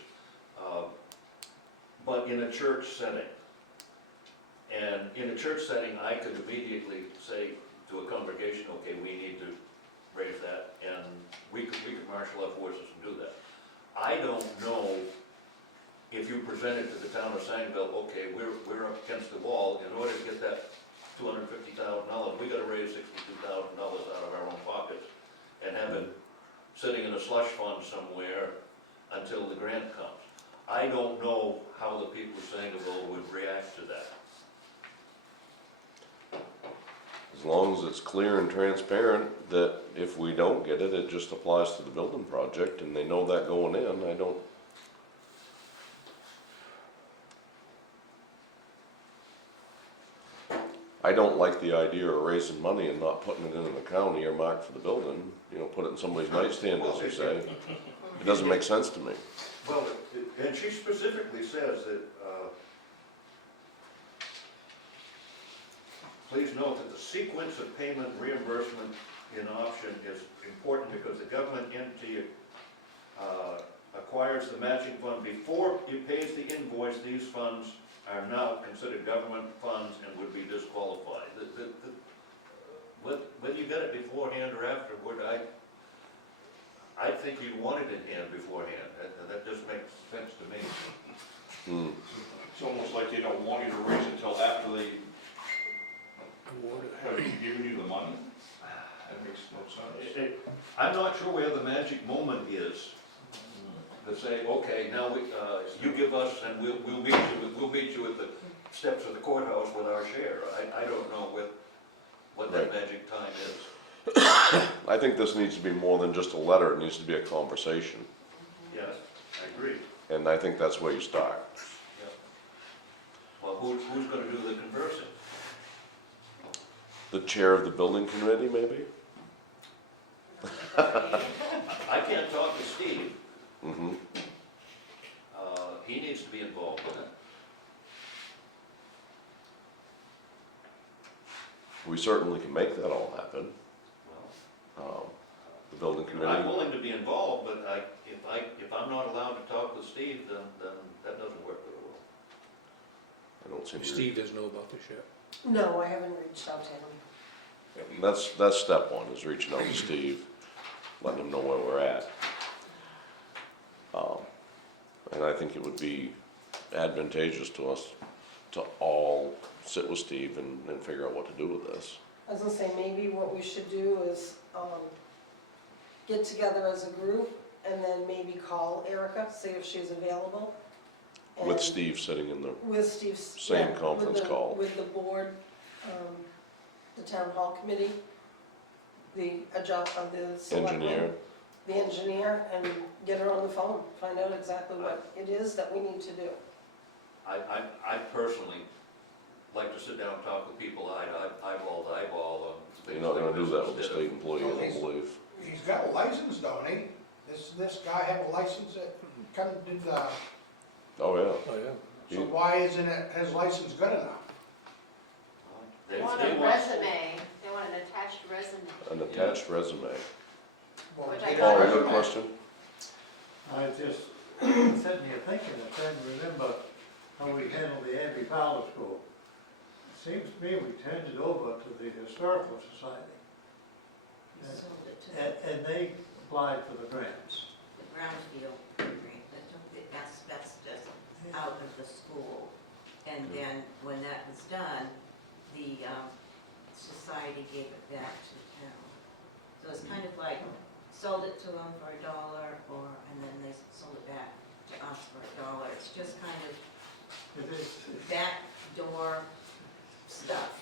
But in a church setting. And in a church setting, I could immediately say to a congregation, okay, we need to raise that, and we could marshal our forces and do that. I don't know if you presented to the town of Sangerville, okay, we're up against the wall, in order to get that $250,000, we gotta raise $62,000 out of our own pockets and have it sitting in a slush fund somewhere until the grant comes. I don't know how the people of Sangerville would react to that. As long as it's clear and transparent that if we don't get it, it just applies to the building project, and they know that going in, I don't like the idea of raising money and not putting it in an account earmarked for the building, you know, put it in somebody's nightstand, as you say. It doesn't make sense to me. Well, and she specifically says that, please note that the sequence of payment reimbursement in option is important because the government entity acquires the matching fund before it pays the invoice. These funds are now considered government funds and would be disqualified. Whether you got it beforehand or afterward, I think you want it in hand beforehand. That just makes sense to me. It's almost like they don't want you to raise it until after they have given you the money. That makes no sense. I'm not sure where the magic moment is to say, okay, now you give us and we'll meet you at the steps of the courthouse with our share. I don't know what that Right. magic time is. I think this needs to be more than just a letter, it needs to be a conversation, Yes, I agree. and I think that's where you start. Yeah. Well, who's gonna do the conversing? The chair of the building committee, maybe? I can't talk to Steve. Mm-hmm. He needs to be involved with it. We certainly can make that all happen. Well, The building I'm committee, willing to be involved, but if I'm not allowed to talk with Steve, then that doesn't work very well. I don't see any. Steve doesn't know about this yet. No, I haven't reached out to him. That's step one, is reaching out to Steve, letting him know where we're at. And I think it would be advantageous to us to all sit with Steve and figure out what to do with this. I was gonna say, maybe what we should do is, get together as a group and then maybe call Erica, see if she's available. With And- Steve sitting in the, With Steve's. Same yeah, conference with the- call. With the board, the town hall committee, the selectmen, engineer, the engineer, and get her on the phone, find out exactly what it is that we need to do. I personally like to sit down and talk with people eyeball to eyeball on things you're not gonna like do this that with a instead of- state employee, I don't believe. He's got a license, don't he? This guy have a license that kind of did, Oh, yeah. Oh, yeah. so why isn't his license good enough? They They want they a resume, they want an attached resume. An attached resume. Which I Paul, got. you got a question? I was just sitting here thinking, I'm trying to remember how we handled the Abbey Fowler School. It seems to me we turned it over to the Historical Society, Sold it to the and they applied for the grants. Brownfield grant, that's just out of the school. And then when that was done, the society gave it back to the town. So it's kind of like, sold it to them for $1, and then they sold it back to us for $1. It's just kind of backdoor stuff.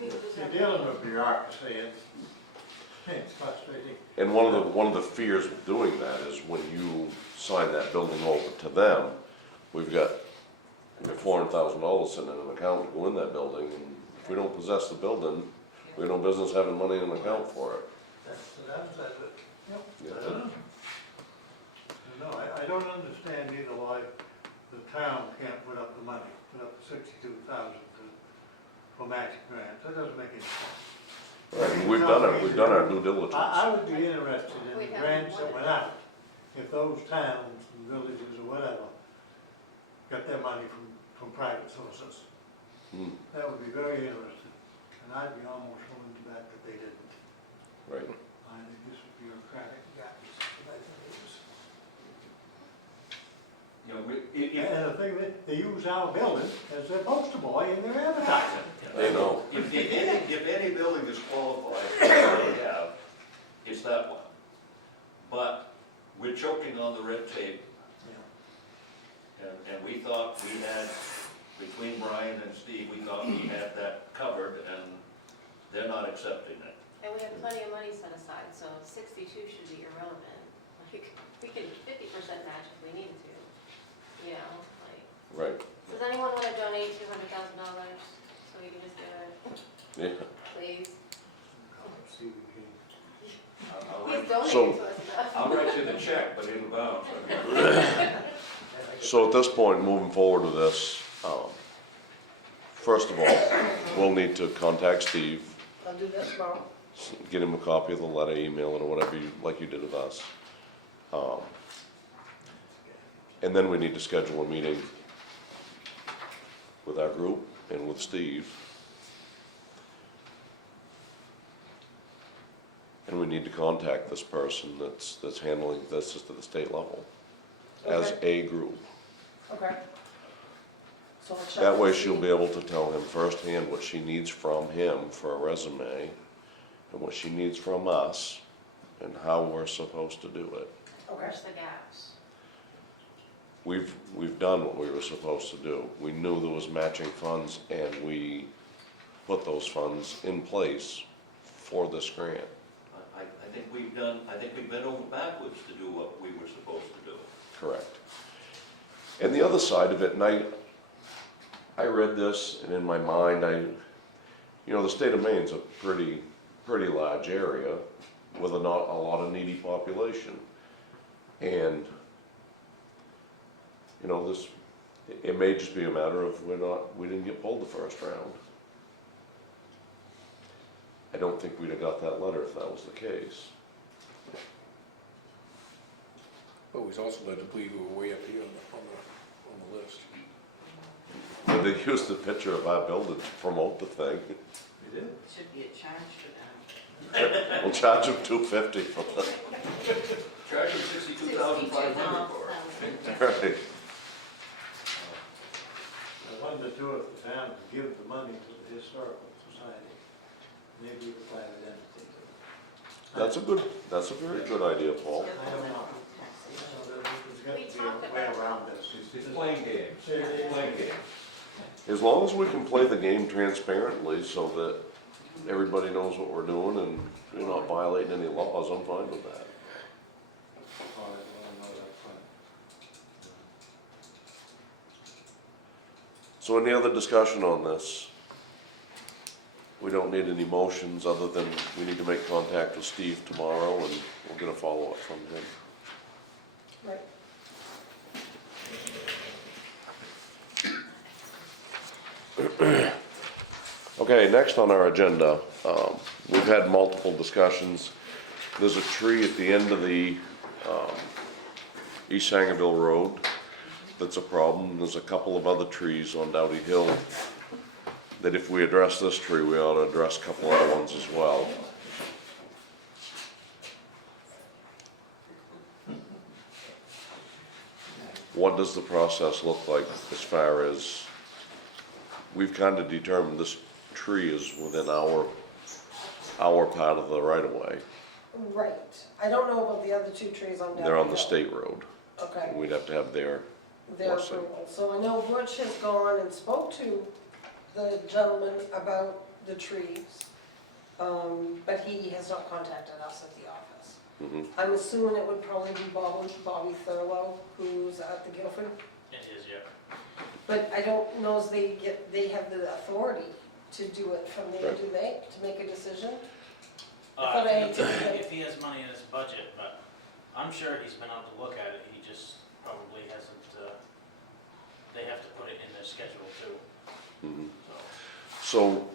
You're dealing with bureaucracy, and it's frustrating. And one of the fears of doing that is when you sign that building over to them, we've got $400,000 sitting in an account to go in that building, and if we don't possess the building, we have no business having money in an account for it. That's it. Yeah. No, I don't understand either why the town can't put up the money, put up the $62,000 for matching grants. That doesn't make any sense. Right, we've done our due diligence. I would be interested in We the haven't grants that won it. went out, if those towns and villages or whatever got their money from private sources. Hmm, That would be very interesting, and I'd be almost willing to bet that they didn't. right. I think this is bureaucratic guys, but I think it is. You know, And the thing, they use our building as their poster boy in their advertising. They know. if any building is qualified, they have, it's that one. But we're choking on the red tape, and we thought we had, between Brian and Steve, we thought we had that covered, and they're not accepting it. And we have plenty of money set aside, so 62 should be irrelevant. Like, we can 50% match if we needed to, you know, like. Right, Does anyone want to donate $200,000 so we can just do it, yeah. please? See, we can. He's donating So- to us enough. I'll write you the check, but it'll bounce. So at this point, moving forward with this, first of all, we'll need to contact Steve, I'll do that tomorrow. get him a copy of the letter, email it, or whatever you, like you did with us. And then we need to schedule a meeting with our group and with Steve. And we need to contact this person that's handling this at the state level as a group. Okay. So I'll check That way with she'll Steve. be able to tell him firsthand what she needs from him for a resume, and what she needs from us, and how we're supposed to do it. Where's the gaps? We've done what we were supposed to do. We knew there was matching funds, and we put those funds in place for this grant. I think we've been over backwards to do what we were supposed to do. Correct. And the other side of it, and I read this, and in my mind, the state of Maine's a pretty large area with a lot of needy population. And, it may just be a matter of we didn't get pulled the first round. I don't think we'd have got that letter if that was the case. But we also led to believe we were way up here on the list. But they used the picture of our building to promote the thing. You did? Should be a charge for them. We'll charge them $250 for that. Charge them $62,500 for it. Right. I wanted to do it for town to give the money to the historical society, maybe the private entity. That's a very good idea, Paul. I don't know. There's We got to talked be a way about- around this. It's playing games, it's playing games. As long as we can play the game transparently so that everybody knows what we're doing and we're not violating any laws, I'm fine with that. Oh, well, no, that's fine. So any other discussion on this? We don't need any motions other than we need to make contact with Steve tomorrow and we'll get a follow-up from him. Right. Okay, next on our agenda, we've had multiple discussions. There's a tree at the end of the East Sangerville Road that's a problem. There's a couple of other trees on Dowdy Hill that if we address this tree, we ought to address a couple other ones as well. What does the process look like as far as, we've kind of determined this tree is within our part of the right of way. Right. I don't know about the other two trees on Dowdy They're on the Hill. state road. Okay. We'd have to have their blessing. Approval. So I know Butch has gone and spoke to the gentleman about the trees, but he has not contacted us at the office. Mhm. I'm assuming it would probably be Bobby Thurlow, who's at the Guilford. It is, yeah. But I don't know if they have the authority to do it from there, Right. do they, to make a decision? I thought I had to- If he has money in his budget, but I'm sure he's been out to look at it, he just probably hasn't, they have to put it in their schedule too, Mhm. so. So,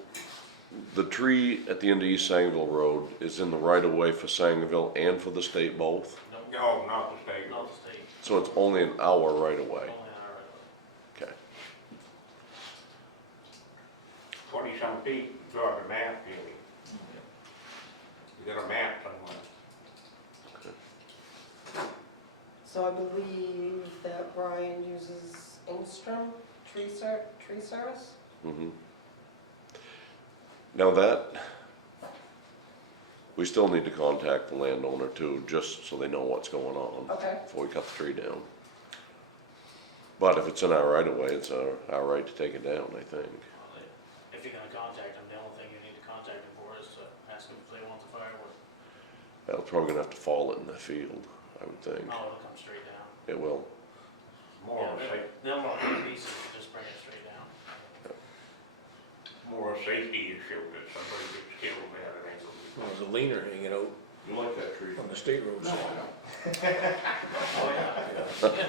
the tree at the end of East Sangerville Road is in the right of way for Sangerville and for the state both? No, not the state. Not the state, So it's only an hour right of way? only our, Okay. 20-some feet, draw the map, really. You got a map somewhere. So I believe that Brian uses Ingstrom Tree Service? Mhm. Now that, we still need to contact the landowner too, just so they know what's going on Okay. before we cut the tree down. But if it's in our right of way, it's our right to take it down, I think. if you're gonna contact them, the only thing you need to contact them for is to ask them if they want the firewood. That's probably gonna have to fall it in the field, I would think. Oh, it'll come straight down. It will. More Yeah, of a safe, they'll want the pieces, just bring it straight down. more a safety issue that somebody gets killed there and they go. Well, there's a leaner hanging out You like that tree? on the state road side. Oh, yeah. Yeah.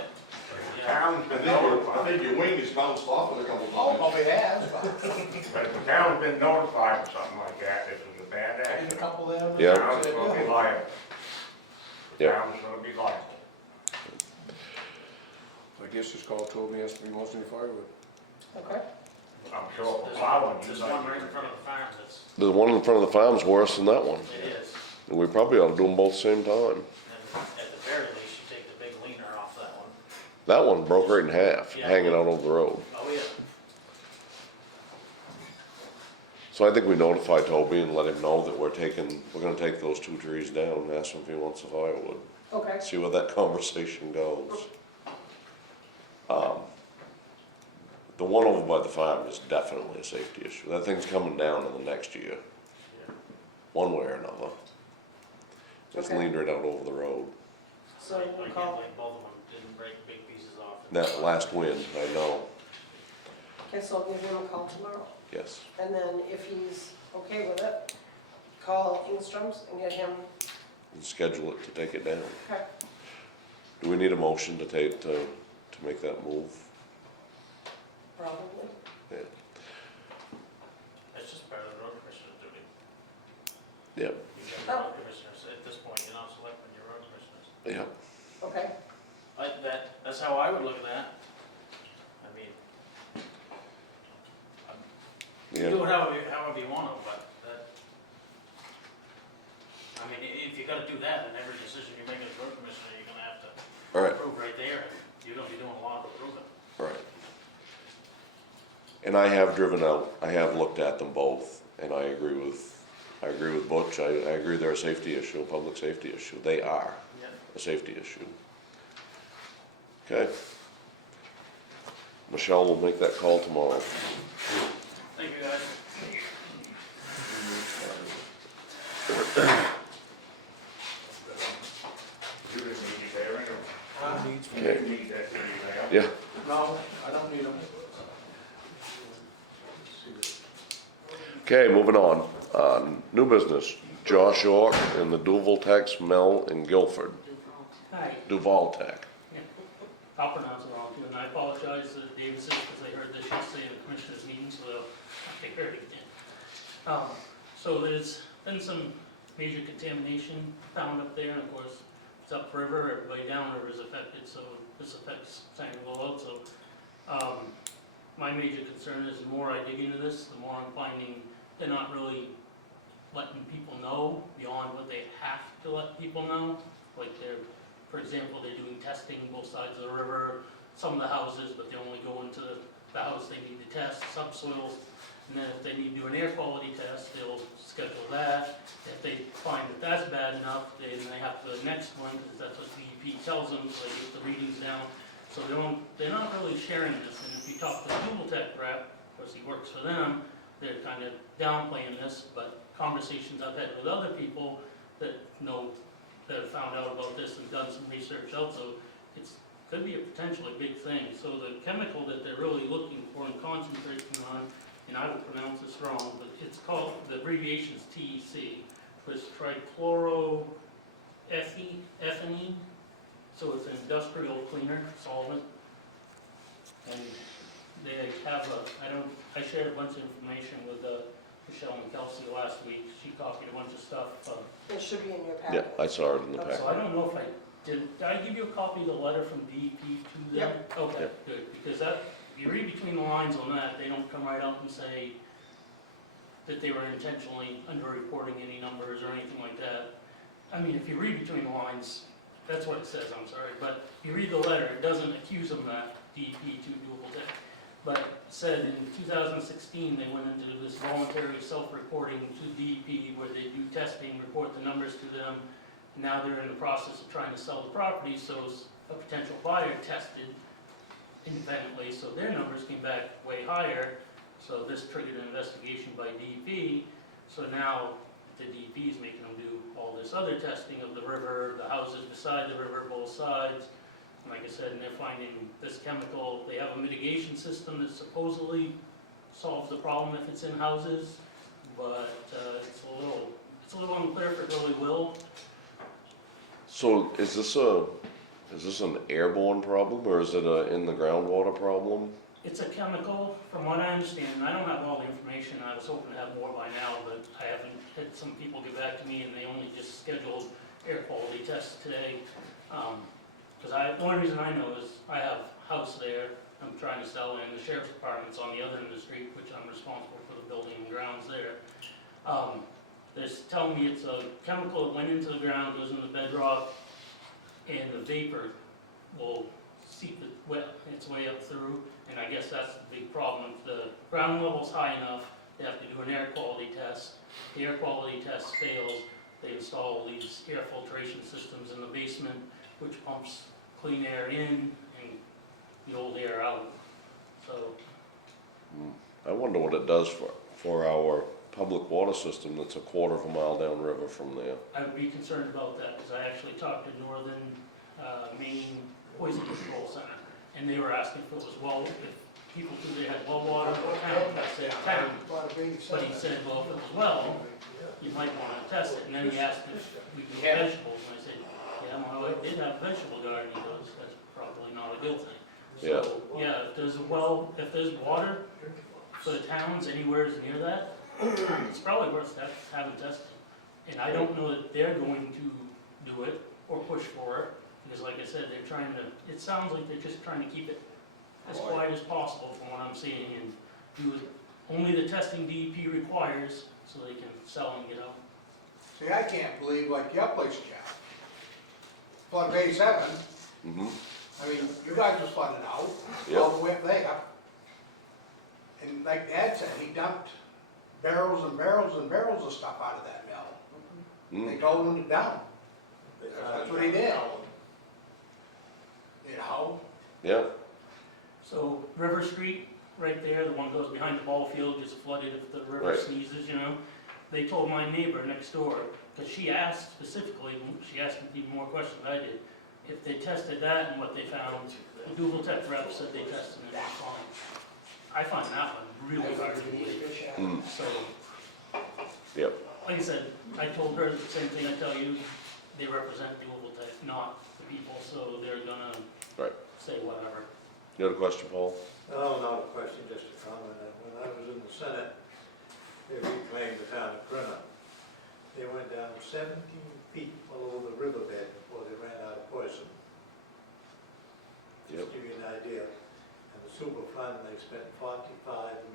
Town's been I notified, think your wing has bounced off it a couple times. probably has, but if the town's been notified of something like that, this is a bad accident. A couple of them. Yeah. The town's gonna be liable. The Yeah. town's gonna be liable. I guess just call Toby, ask if he wants any firewood. Okay. I'm sure for There's plowing. There's one right in front of the farm that's, The one in front of the farm's worse than that one. it is, And we probably ought to do them both at the same time. and at the very least, you take the big leaner off that one. That one broke right in half, Yeah. hanging out over the road. Oh, yeah. So I think we notify Toby and let him know that we're gonna take those 2 trees down, and ask him if he wants the firewood. Okay, See where that conversation goes. The one over by the farm is definitely a safety issue. That thing's coming down in the next year, one way or another. Just Okay. leaned right out over the road. so I we'll can't call, believe both of them didn't break big pieces off. That last wind, I know, okay, so I'll give him a call tomorrow. yes. And then if he's okay with it, call Ingstrom's and get him, And schedule it to take it down. okay, Do we need a motion to make that move? probably. Yeah. That's just part of the road commissioner's duty. Yep, You've got the road commissioners, at this point, you're not selecting your road commissioners. yep. Okay, That's how I would look at that. I mean, Yeah. do it however you want to, but that, I mean, if you're gonna do that, then every decision you make as road commissioner, you're gonna have to All right, approve right there, and you're gonna be doing a lot of approving. all right. And I have driven out, I have looked at them both, and I agree with Butch. I agree they're a safety issue, a public safety issue. They are Yeah. a safety issue. Okay. Michelle will make that call tomorrow. Thank you, guys. You didn't need it there, or you Okay. didn't need that, did you, there? Yeah, No, I don't need them. okay, moving on. New business, Josh York and the Duval Techs, Mel and Guilford. Hi. Duval Tech. I'll pronounce it wrong too, and I apologize to Davidson because I heard this yesterday in the commissioners' meeting, so I heard it again. So there's been some major contamination found up there, and of course, it's upriver, everybody downriver is affected, so this affects Sangerville also. My major concern is the more I dig into this, the more I'm finding they're not really letting people know beyond what they have to let people know. Like for example, they're doing testing both sides of the river, some of the houses, but they only go into the house they need to test, subsoils. And then if they need to do an air quality test, they'll schedule that. If they find that that's bad enough, then they have to go to the next one, because that's what DEP tells them, so they get the readings down. So they're not really sharing this, and if you talk to the Duval Tech rep, of course he works for them, they're kind of downplaying this, but conversations I've had with other people that have found out about this and done some research also, could be a potentially big thing. So the chemical that they're really looking for and concentrating on, and I will pronounce this wrong, but it's called, the abbreviation is TEC, was trichloroethylene. So it's an industrial cleaner solvent. And they have I shared a bunch of information with Michelle and Kelsey last week. She copied a bunch of stuff. it should be in your Yeah, packet. I saw it in the So I packet. don't know if did I give you a copy of the letter from DEP to them? Okay, Yep. good, because if you read between the lines on that, they don't come right out and say that they were intentionally underreporting any numbers or anything like that. I mean, if you read between the lines, that's what it says, I'm sorry, but if you read the letter, it doesn't accuse them that DEP to Duval Tech. But it said in 2016, they went into this voluntary self-reporting to DEP where they do testing, report the numbers to them. Now they're in the process of trying to sell the property, so a potential buyer tested independently, so their numbers came back way higher. So this triggered an investigation by DEP. So now the DEP is making them do all this other testing of the river, the houses beside the river, both sides. And like I said, and they're finding this chemical, they have a mitigation system that supposedly solves the problem if it's in houses, but it's a little unclear if it really will. So is this an airborne problem, or is it a in the groundwater problem? It's a chemical, from what I understand, and I don't have all the information, I was hoping to have more by now, but I haven't had some people get back to me and they only just scheduled air quality tests today. Because the only reason I know is I have a house there I'm trying to sell, and the sheriff's department's on the other end of the street, which I'm responsible for the building and grounds there. They're telling me it's a chemical that went into the ground, goes in the bedrock, and the vapor will seep its way up through, and I guess that's the big problem. If the ground level's high enough, they have to do an air quality test. The air quality test fails, they install these air filtration systems in the basement, which pumps clean air in and the old air out. So, I wonder what it does for our public water system that's a quarter of a mile downriver from there. I would be concerned about that, because I actually talked to Northern Maine Poison Control Center, and they were asking if it was well, if people thought they had well water or town, I said town. But he said, well, if it was well, you might want to test it, and then he asked if we could get vegetables, and I said, yeah, my wife did have a vegetable garden, he goes, that's probably not a good thing. So, yeah, if there's a well, if there's water for the towns anywhere near that, it's probably worth having tested. And I don't know that they're going to do it or push for it, because like I said, they're trying to, it sounds like they're just trying to keep it as quiet as possible from what I'm seeing, and do only the testing DEP requires, so they can sell and get out. See, I can't believe like your place can. Flood Bay 7, Mm-hmm. I mean, you guys just flooded out, Yep. all the way up there. And like Dad said, he dumped barrels and barrels and barrels of stuff out of that mill. They told him to dump. That's what he did. You know? Yeah, So River Street, right there, the one goes behind the ball field, gets flooded if the river Right. sneezes, you know? They told my neighbor next door, because she asked specifically, she asked me even more questions than I did, if they tested that and what they found. The Duval Tech rep said they tested it, it's fine. I find that one really hard to believe. So, yep, like I said, I told her the same thing I tell you, they represent Duval Tech, not the people, so they're gonna right. say whatever. You had a question, Paul? No, not a question, just a comment. When I was in the Senate, they reclaimed the town of Corona. They went down 17 feet below the riverbed before they ran out of poison. Just to give you an idea. And the Superfund, they spent $45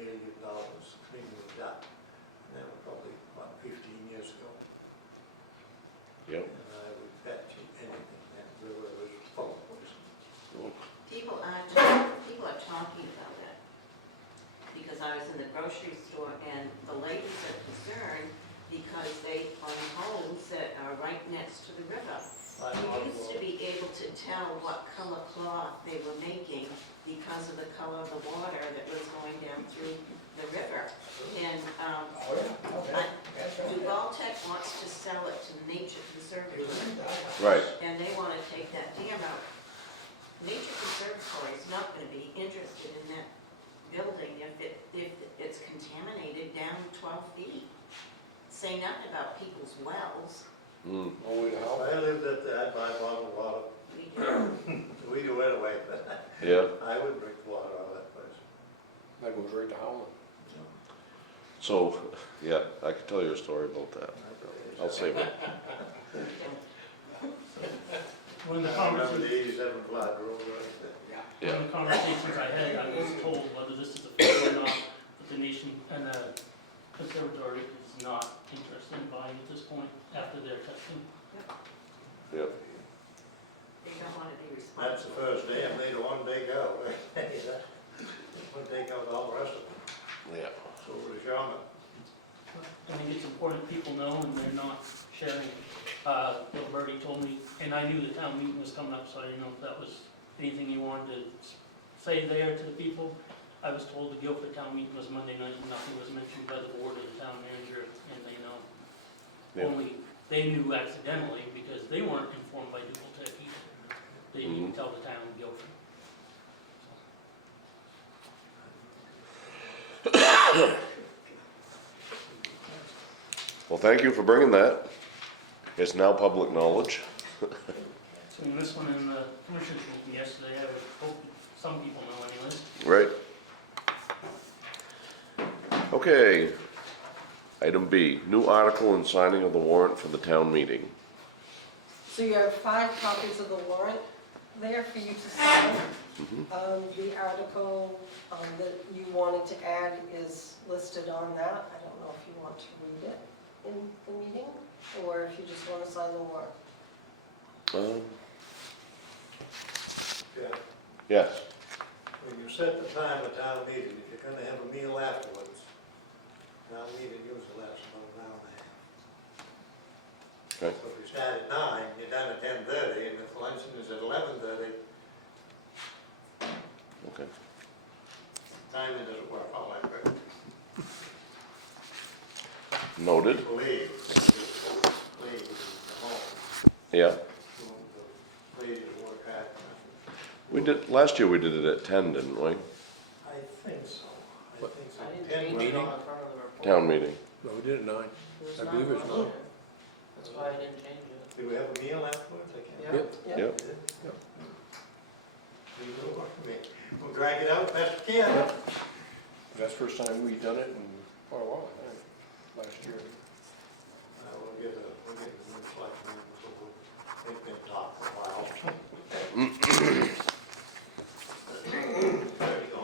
million cleaning it up. And that was probably about 15 years ago. Yep. And I would bet you anything that river was full of poison. People are talking about it, because I was in the grocery store and the ladies are concerned because they own homes that are right next to the river. You used to be able to tell what color cloth they were making because of the color of the water that was going down through the river. And Duval Tech wants to sell it to Nature Conservatory. Right. And they want to take that dam out. Nature Conservatory is not going to be interested in that building if it's contaminated down 12 feet. Say nothing about people's wells. I lived at that, my bottled water. We do anyway, but Yeah. I would drink water out of that place. That goes right to Howland. So, yeah, I could tell you a story about that. I'll save it. When the I remember conversation, the 87 flood rolled Yeah. One of the conversations I had, I was told whether this is a fair or not, that the nation and the conservatory is not interested in buying at this point after their testing. Yep. They don't want to be That's the responsible. first dam they don't want to take out. Want to take out all the rest of them. Yeah. So the Sherman. I think it's important people know and they're not sharing. Bill Birdie told me, and I knew the town meeting was coming up, so I didn't know if that was anything you wanted to say there to the people. I was told the Guilford town meeting was Monday night and nothing was mentioned by the board or the town manager, and they know. Yeah. Only, they knew accidentally because they weren't informed by Duval Tech either. They didn't even tell the town of Guilford. Well, thank you for bringing that. It's now public knowledge. So in this one in the commissioners meeting yesterday, I would hope some people know anyways. Right. Okay. Item B, new article and signing of the warrant for the town meeting. So you have 5 copies of the warrant there for you to sign. The article that you wanted to add is listed on that. I don't know if you want to read it in the meeting, or if you just want to sign the warrant. Yeah. Yes. When you set the time of town meeting, if you're gonna have a meal afterwards, Town meeting usually lasts about an hour and a half. Okay. So if you start at 9, you're done at 10:30, and if luncheon is at 11:30, Okay. timing doesn't work all that good. Noted. People leave, and go home. Yeah. The ladies work hard. We did, last year we did it at 10, didn't we? I think so. I What? think so. I didn't 10 change it meeting. on the front of the report. Town meeting. No, we did it 9. It was I nine believe it was last nine. year. That's why I didn't change it. Did we have a meal afterwards? I can't. Yep. Yeah. Yep. Yep. You know what I mean? We'll drag it out best we can. That's the first time we done it in quite a while, I think, last year. We'll get a new selection, so they've been talking for a while. There you go.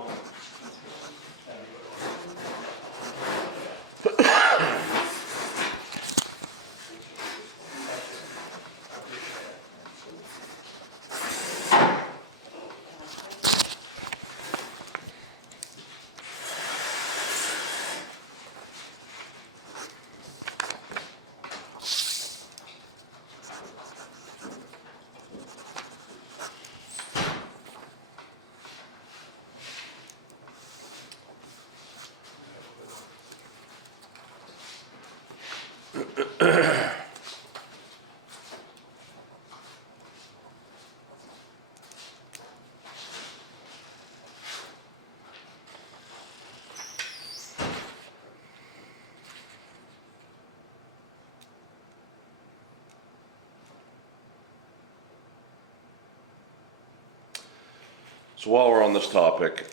So while we're on this topic,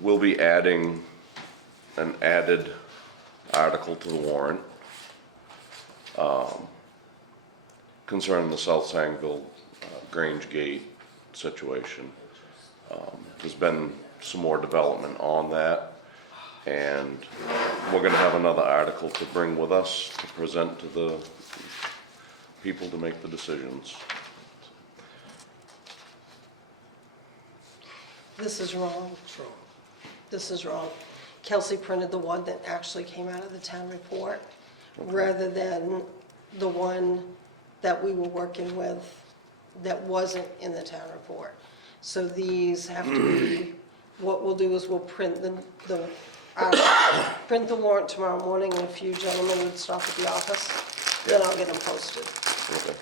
we'll be adding an added article to the warrant concerning the South Sangerville Grange Gate situation. There's been some more development on that, and we're gonna have another article to bring with us to present to the people to make the decisions. This is wrong. This is wrong. Kelsey printed the one that actually came out of the town report, rather than the one that we were working with that wasn't in the town report. So these have to be, what we'll do is we'll print print the warrant tomorrow morning, and if you gentlemen would stop at the office, then I'll get them posted. Okay.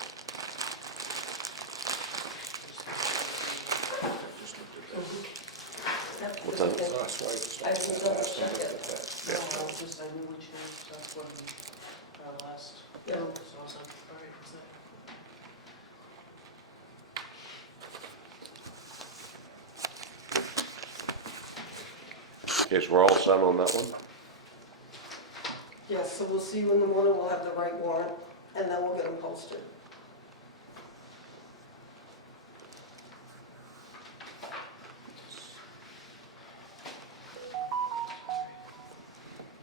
What's that? Last night, it's I can double check it. No, I just, I knew we changed, that's when, our last, Yeah. so I was like, all right, is that? Okay, so we're all set on that one? Yes, so we'll see you in the morning, we'll have the right warrant, and then we'll get them posted.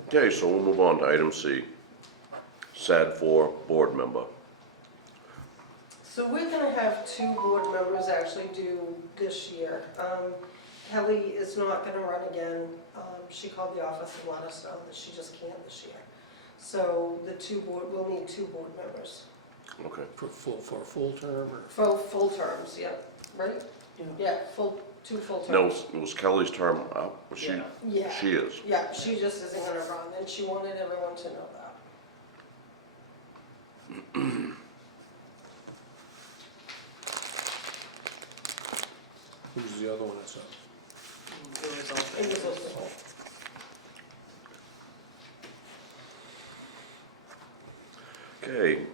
Okay, so we'll move on to item C. SAD 4 board member. So we're gonna have 2 board members actually do this year. Kelly is not gonna run again. She called the office and let us know that she just can't this year. So we'll need 2 board members. Okay. For a full term or? For full terms, yep, right? Yeah, 2 full terms. No, it was Kelly's term up, was she? Yeah. Yeah. She is. Yeah, she just isn't gonna run, and she wanted everyone to know that. Who's the other one that's up? It was all It was also- Okay,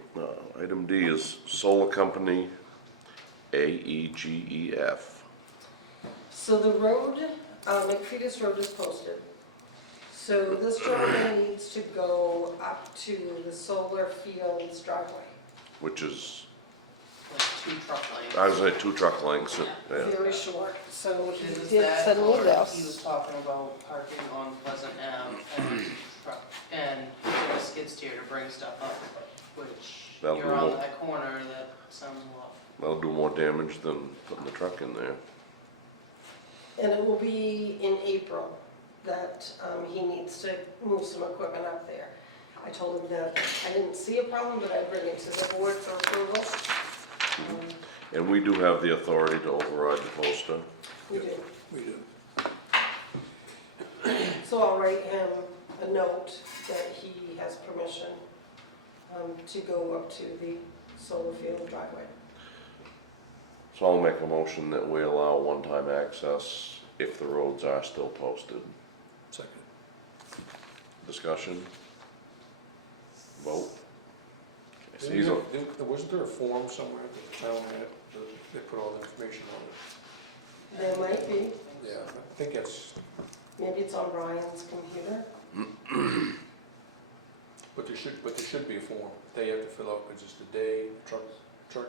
item D is solar company AEGEF. So the road, McFeeters Road is posted. So this gentleman needs to go up to the solar fields driveway. Which is, like 2 truck lanes. I was at 2 truck lengths, yeah. Very short, so he Is did that send me or He this. was talking about parking on Pleasant Ave and using a skid steer to bring stuff up, which That'll you're be on more- that corner, that sounds a lot. That'll do more damage than putting the truck in there. And it will be in April. that he needs to move some equipment up there. I told him that I didn't see a problem, but I'd bring it to the board for approval. And we do have the authority to override the poster. We do. We do. So I'll write him a note that he has permission to go up to the solar field driveway. So I'll make a motion that we allow one-time access if the roads are still posted. Second. Discussion? Vote? Okay, so he's on- Wasn't there a form somewhere that the town had, that they put all the information on it? There might be, Yeah, I think that's, maybe it's on Brian's computer. but there should be a form they have to fill out, because it's the day, the truck,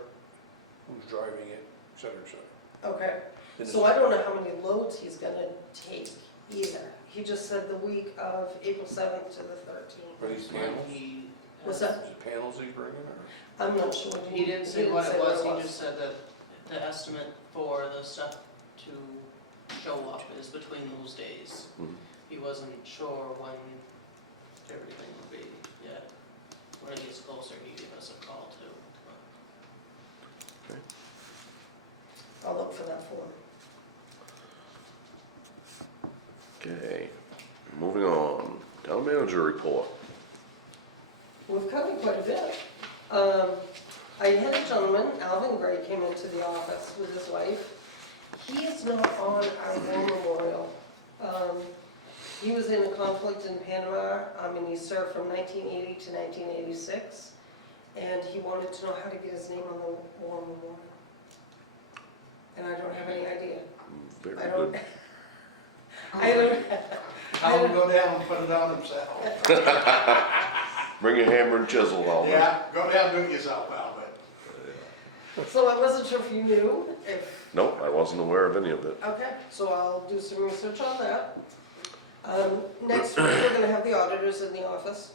who's driving it, et cetera, et cetera. Okay, Then so it's- I don't know how many loads he's gonna take either. He just said the week of April 7th to the 13th. Are these panels? He, What's that? Is it panels he's bringing, or? I'm not sure. he didn't say what it was, he just said that the estimate for the stuff to show up is between those days. Mhm. He wasn't sure when everything would be yet. When it gets closer, he gave us a call too. I'll look for that form. Okay, moving on. Town manager report. We've covered quite a bit. I had a gentleman, Alvin Gray, came into the office with his wife. He is not on our war memorial. He was in a conflict in Panama, and he served from 1980 to 1986, and he wanted to know how to get his name on the war memorial. And I don't have any idea. Very I don't. good. I don't. Tell him to go down and put it on himself. Bring a hammer and chisel, Alvin. Yeah, go down and do it yourself, Alvin. So I wasn't sure if you knew, if. Nope, I wasn't aware of any of it. Okay, so I'll do some research on that. Next week, we're gonna have the auditors in the office.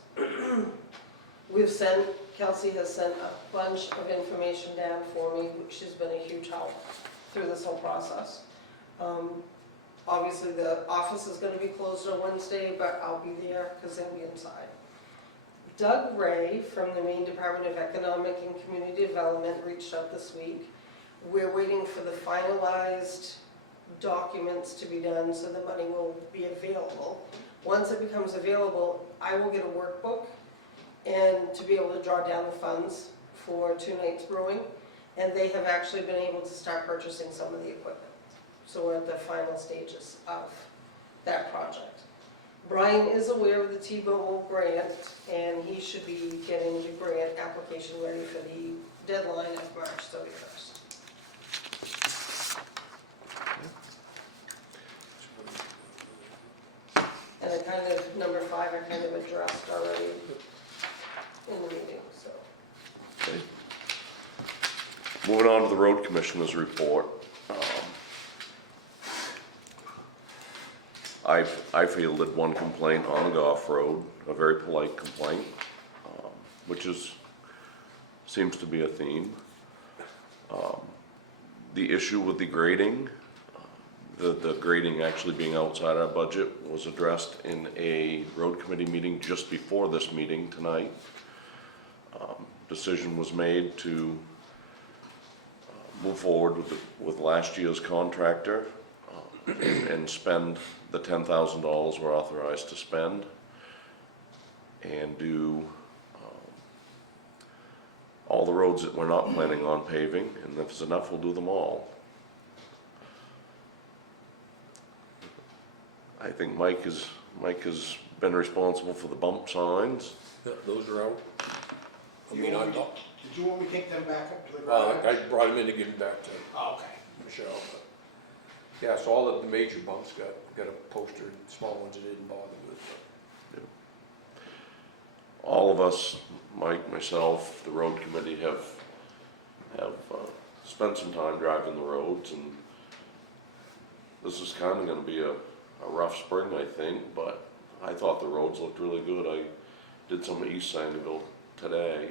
Kelsey has sent a bunch of information down for me, which has been a huge help through this whole process. Obviously, the office is gonna be closed on Wednesday, but I'll be there because they'll be inside. Doug Ray from the Maine Department of Economic and Community Development reached out this week. We're waiting for the finalized documents to be done so the money will be available. Once it becomes available, I will get a workbook and to be able to draw down the funds for Two Nights Brewing. And they have actually been able to start purchasing some of the equipment. So we're at the final stages of that project. Brian is aware of the T-Mobile grant, and he should be getting the grant application ready for the deadline of March 31st. And I kind of, number 5, I kind of addressed already in the meeting, so. Okay. Moving on to the road commissioner's report. I fielded one complaint on the Goff Road, a very polite complaint, which seems to be a theme. The issue with the grading, the grading actually being outside our budget, was addressed in a road committee meeting just before this meeting tonight. Decision was made to move forward with last year's contractor and spend the $10,000 we're authorized to spend, and do all the roads that we're not planning on paving, and if there's enough, we'll do them all. I think Mike has been responsible for the bump signs. Yeah, those are out. I mean, I'm not, Did you want me to take them back up to the I garage? brought them in to give them back to Oh, okay. Michelle, but, yeah, so all of the major bumps got a poster, small ones it didn't bother with, but. All of us, Mike, myself, the road committee have spent some time driving the roads, and this is kind of going to be a rough spring, I think, but I thought the roads looked really good. I did some of East Sangerville today,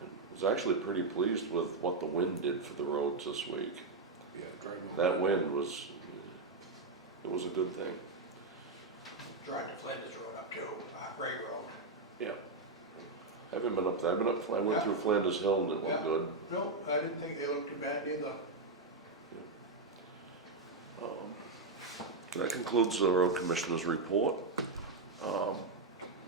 and was actually pretty pleased with what the wind did for the roads this week. Yeah, driving. That wind was a good thing. drive to Flinders Road up to, Gray Road. Yeah. I haven't been up there, I went Yeah. through Flanders Hill and it Yeah. went good. No, I didn't think they looked too bad either. That concludes the road commissioner's report.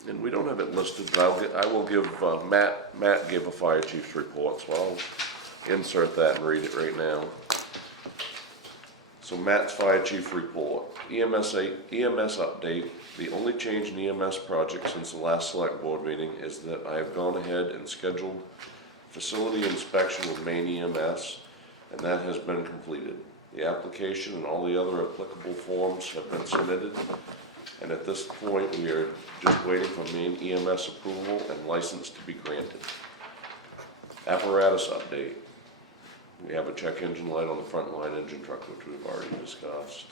And we don't have it listed, but I will give, Matt gave a fire chief's report, so I'll insert that and read it right now. So Matt's fire chief report, EMS update. The only change in EMS project since the last select board meeting is that I have gone ahead and scheduled facility inspection with Maine EMS, and that has been completed. The application and all the other applicable forms have been submitted, and at this point, we are just waiting for Maine EMS approval and license to be granted. Apparatus update. We have a check engine light on the front line engine truck, which we've already discussed.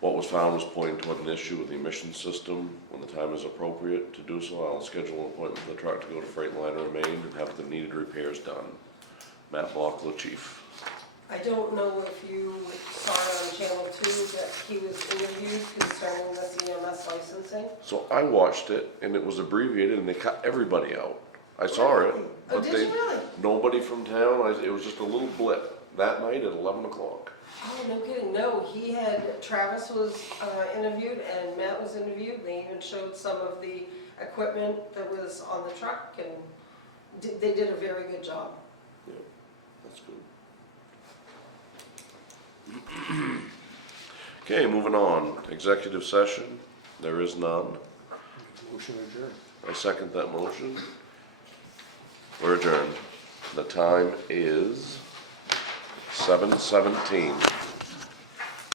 What was found was pointing toward an issue with the emission system. When the time is appropriate to do so, I'll schedule an appointment with the truck to go to Freightliner in Maine and have the needed repairs done. Matt Blocklow, chief. I don't know if you saw on Channel 2 that he was interviewed concerning this EMS licensing. So I watched it, and it was abbreviated, and they cut everybody out. I saw it, Oh, but did they, you really? nobody from town, it was just a little blip that night at 11 o'clock. Oh, no kidding, no, he had, Travis was interviewed and Matt was interviewed, and they even showed some of the equipment that was on the truck, and they did a very good job. Yeah, that's good. Okay, moving on, executive session, there is none. Motion adjourned. I second that motion. We're adjourned. The time is 7:17.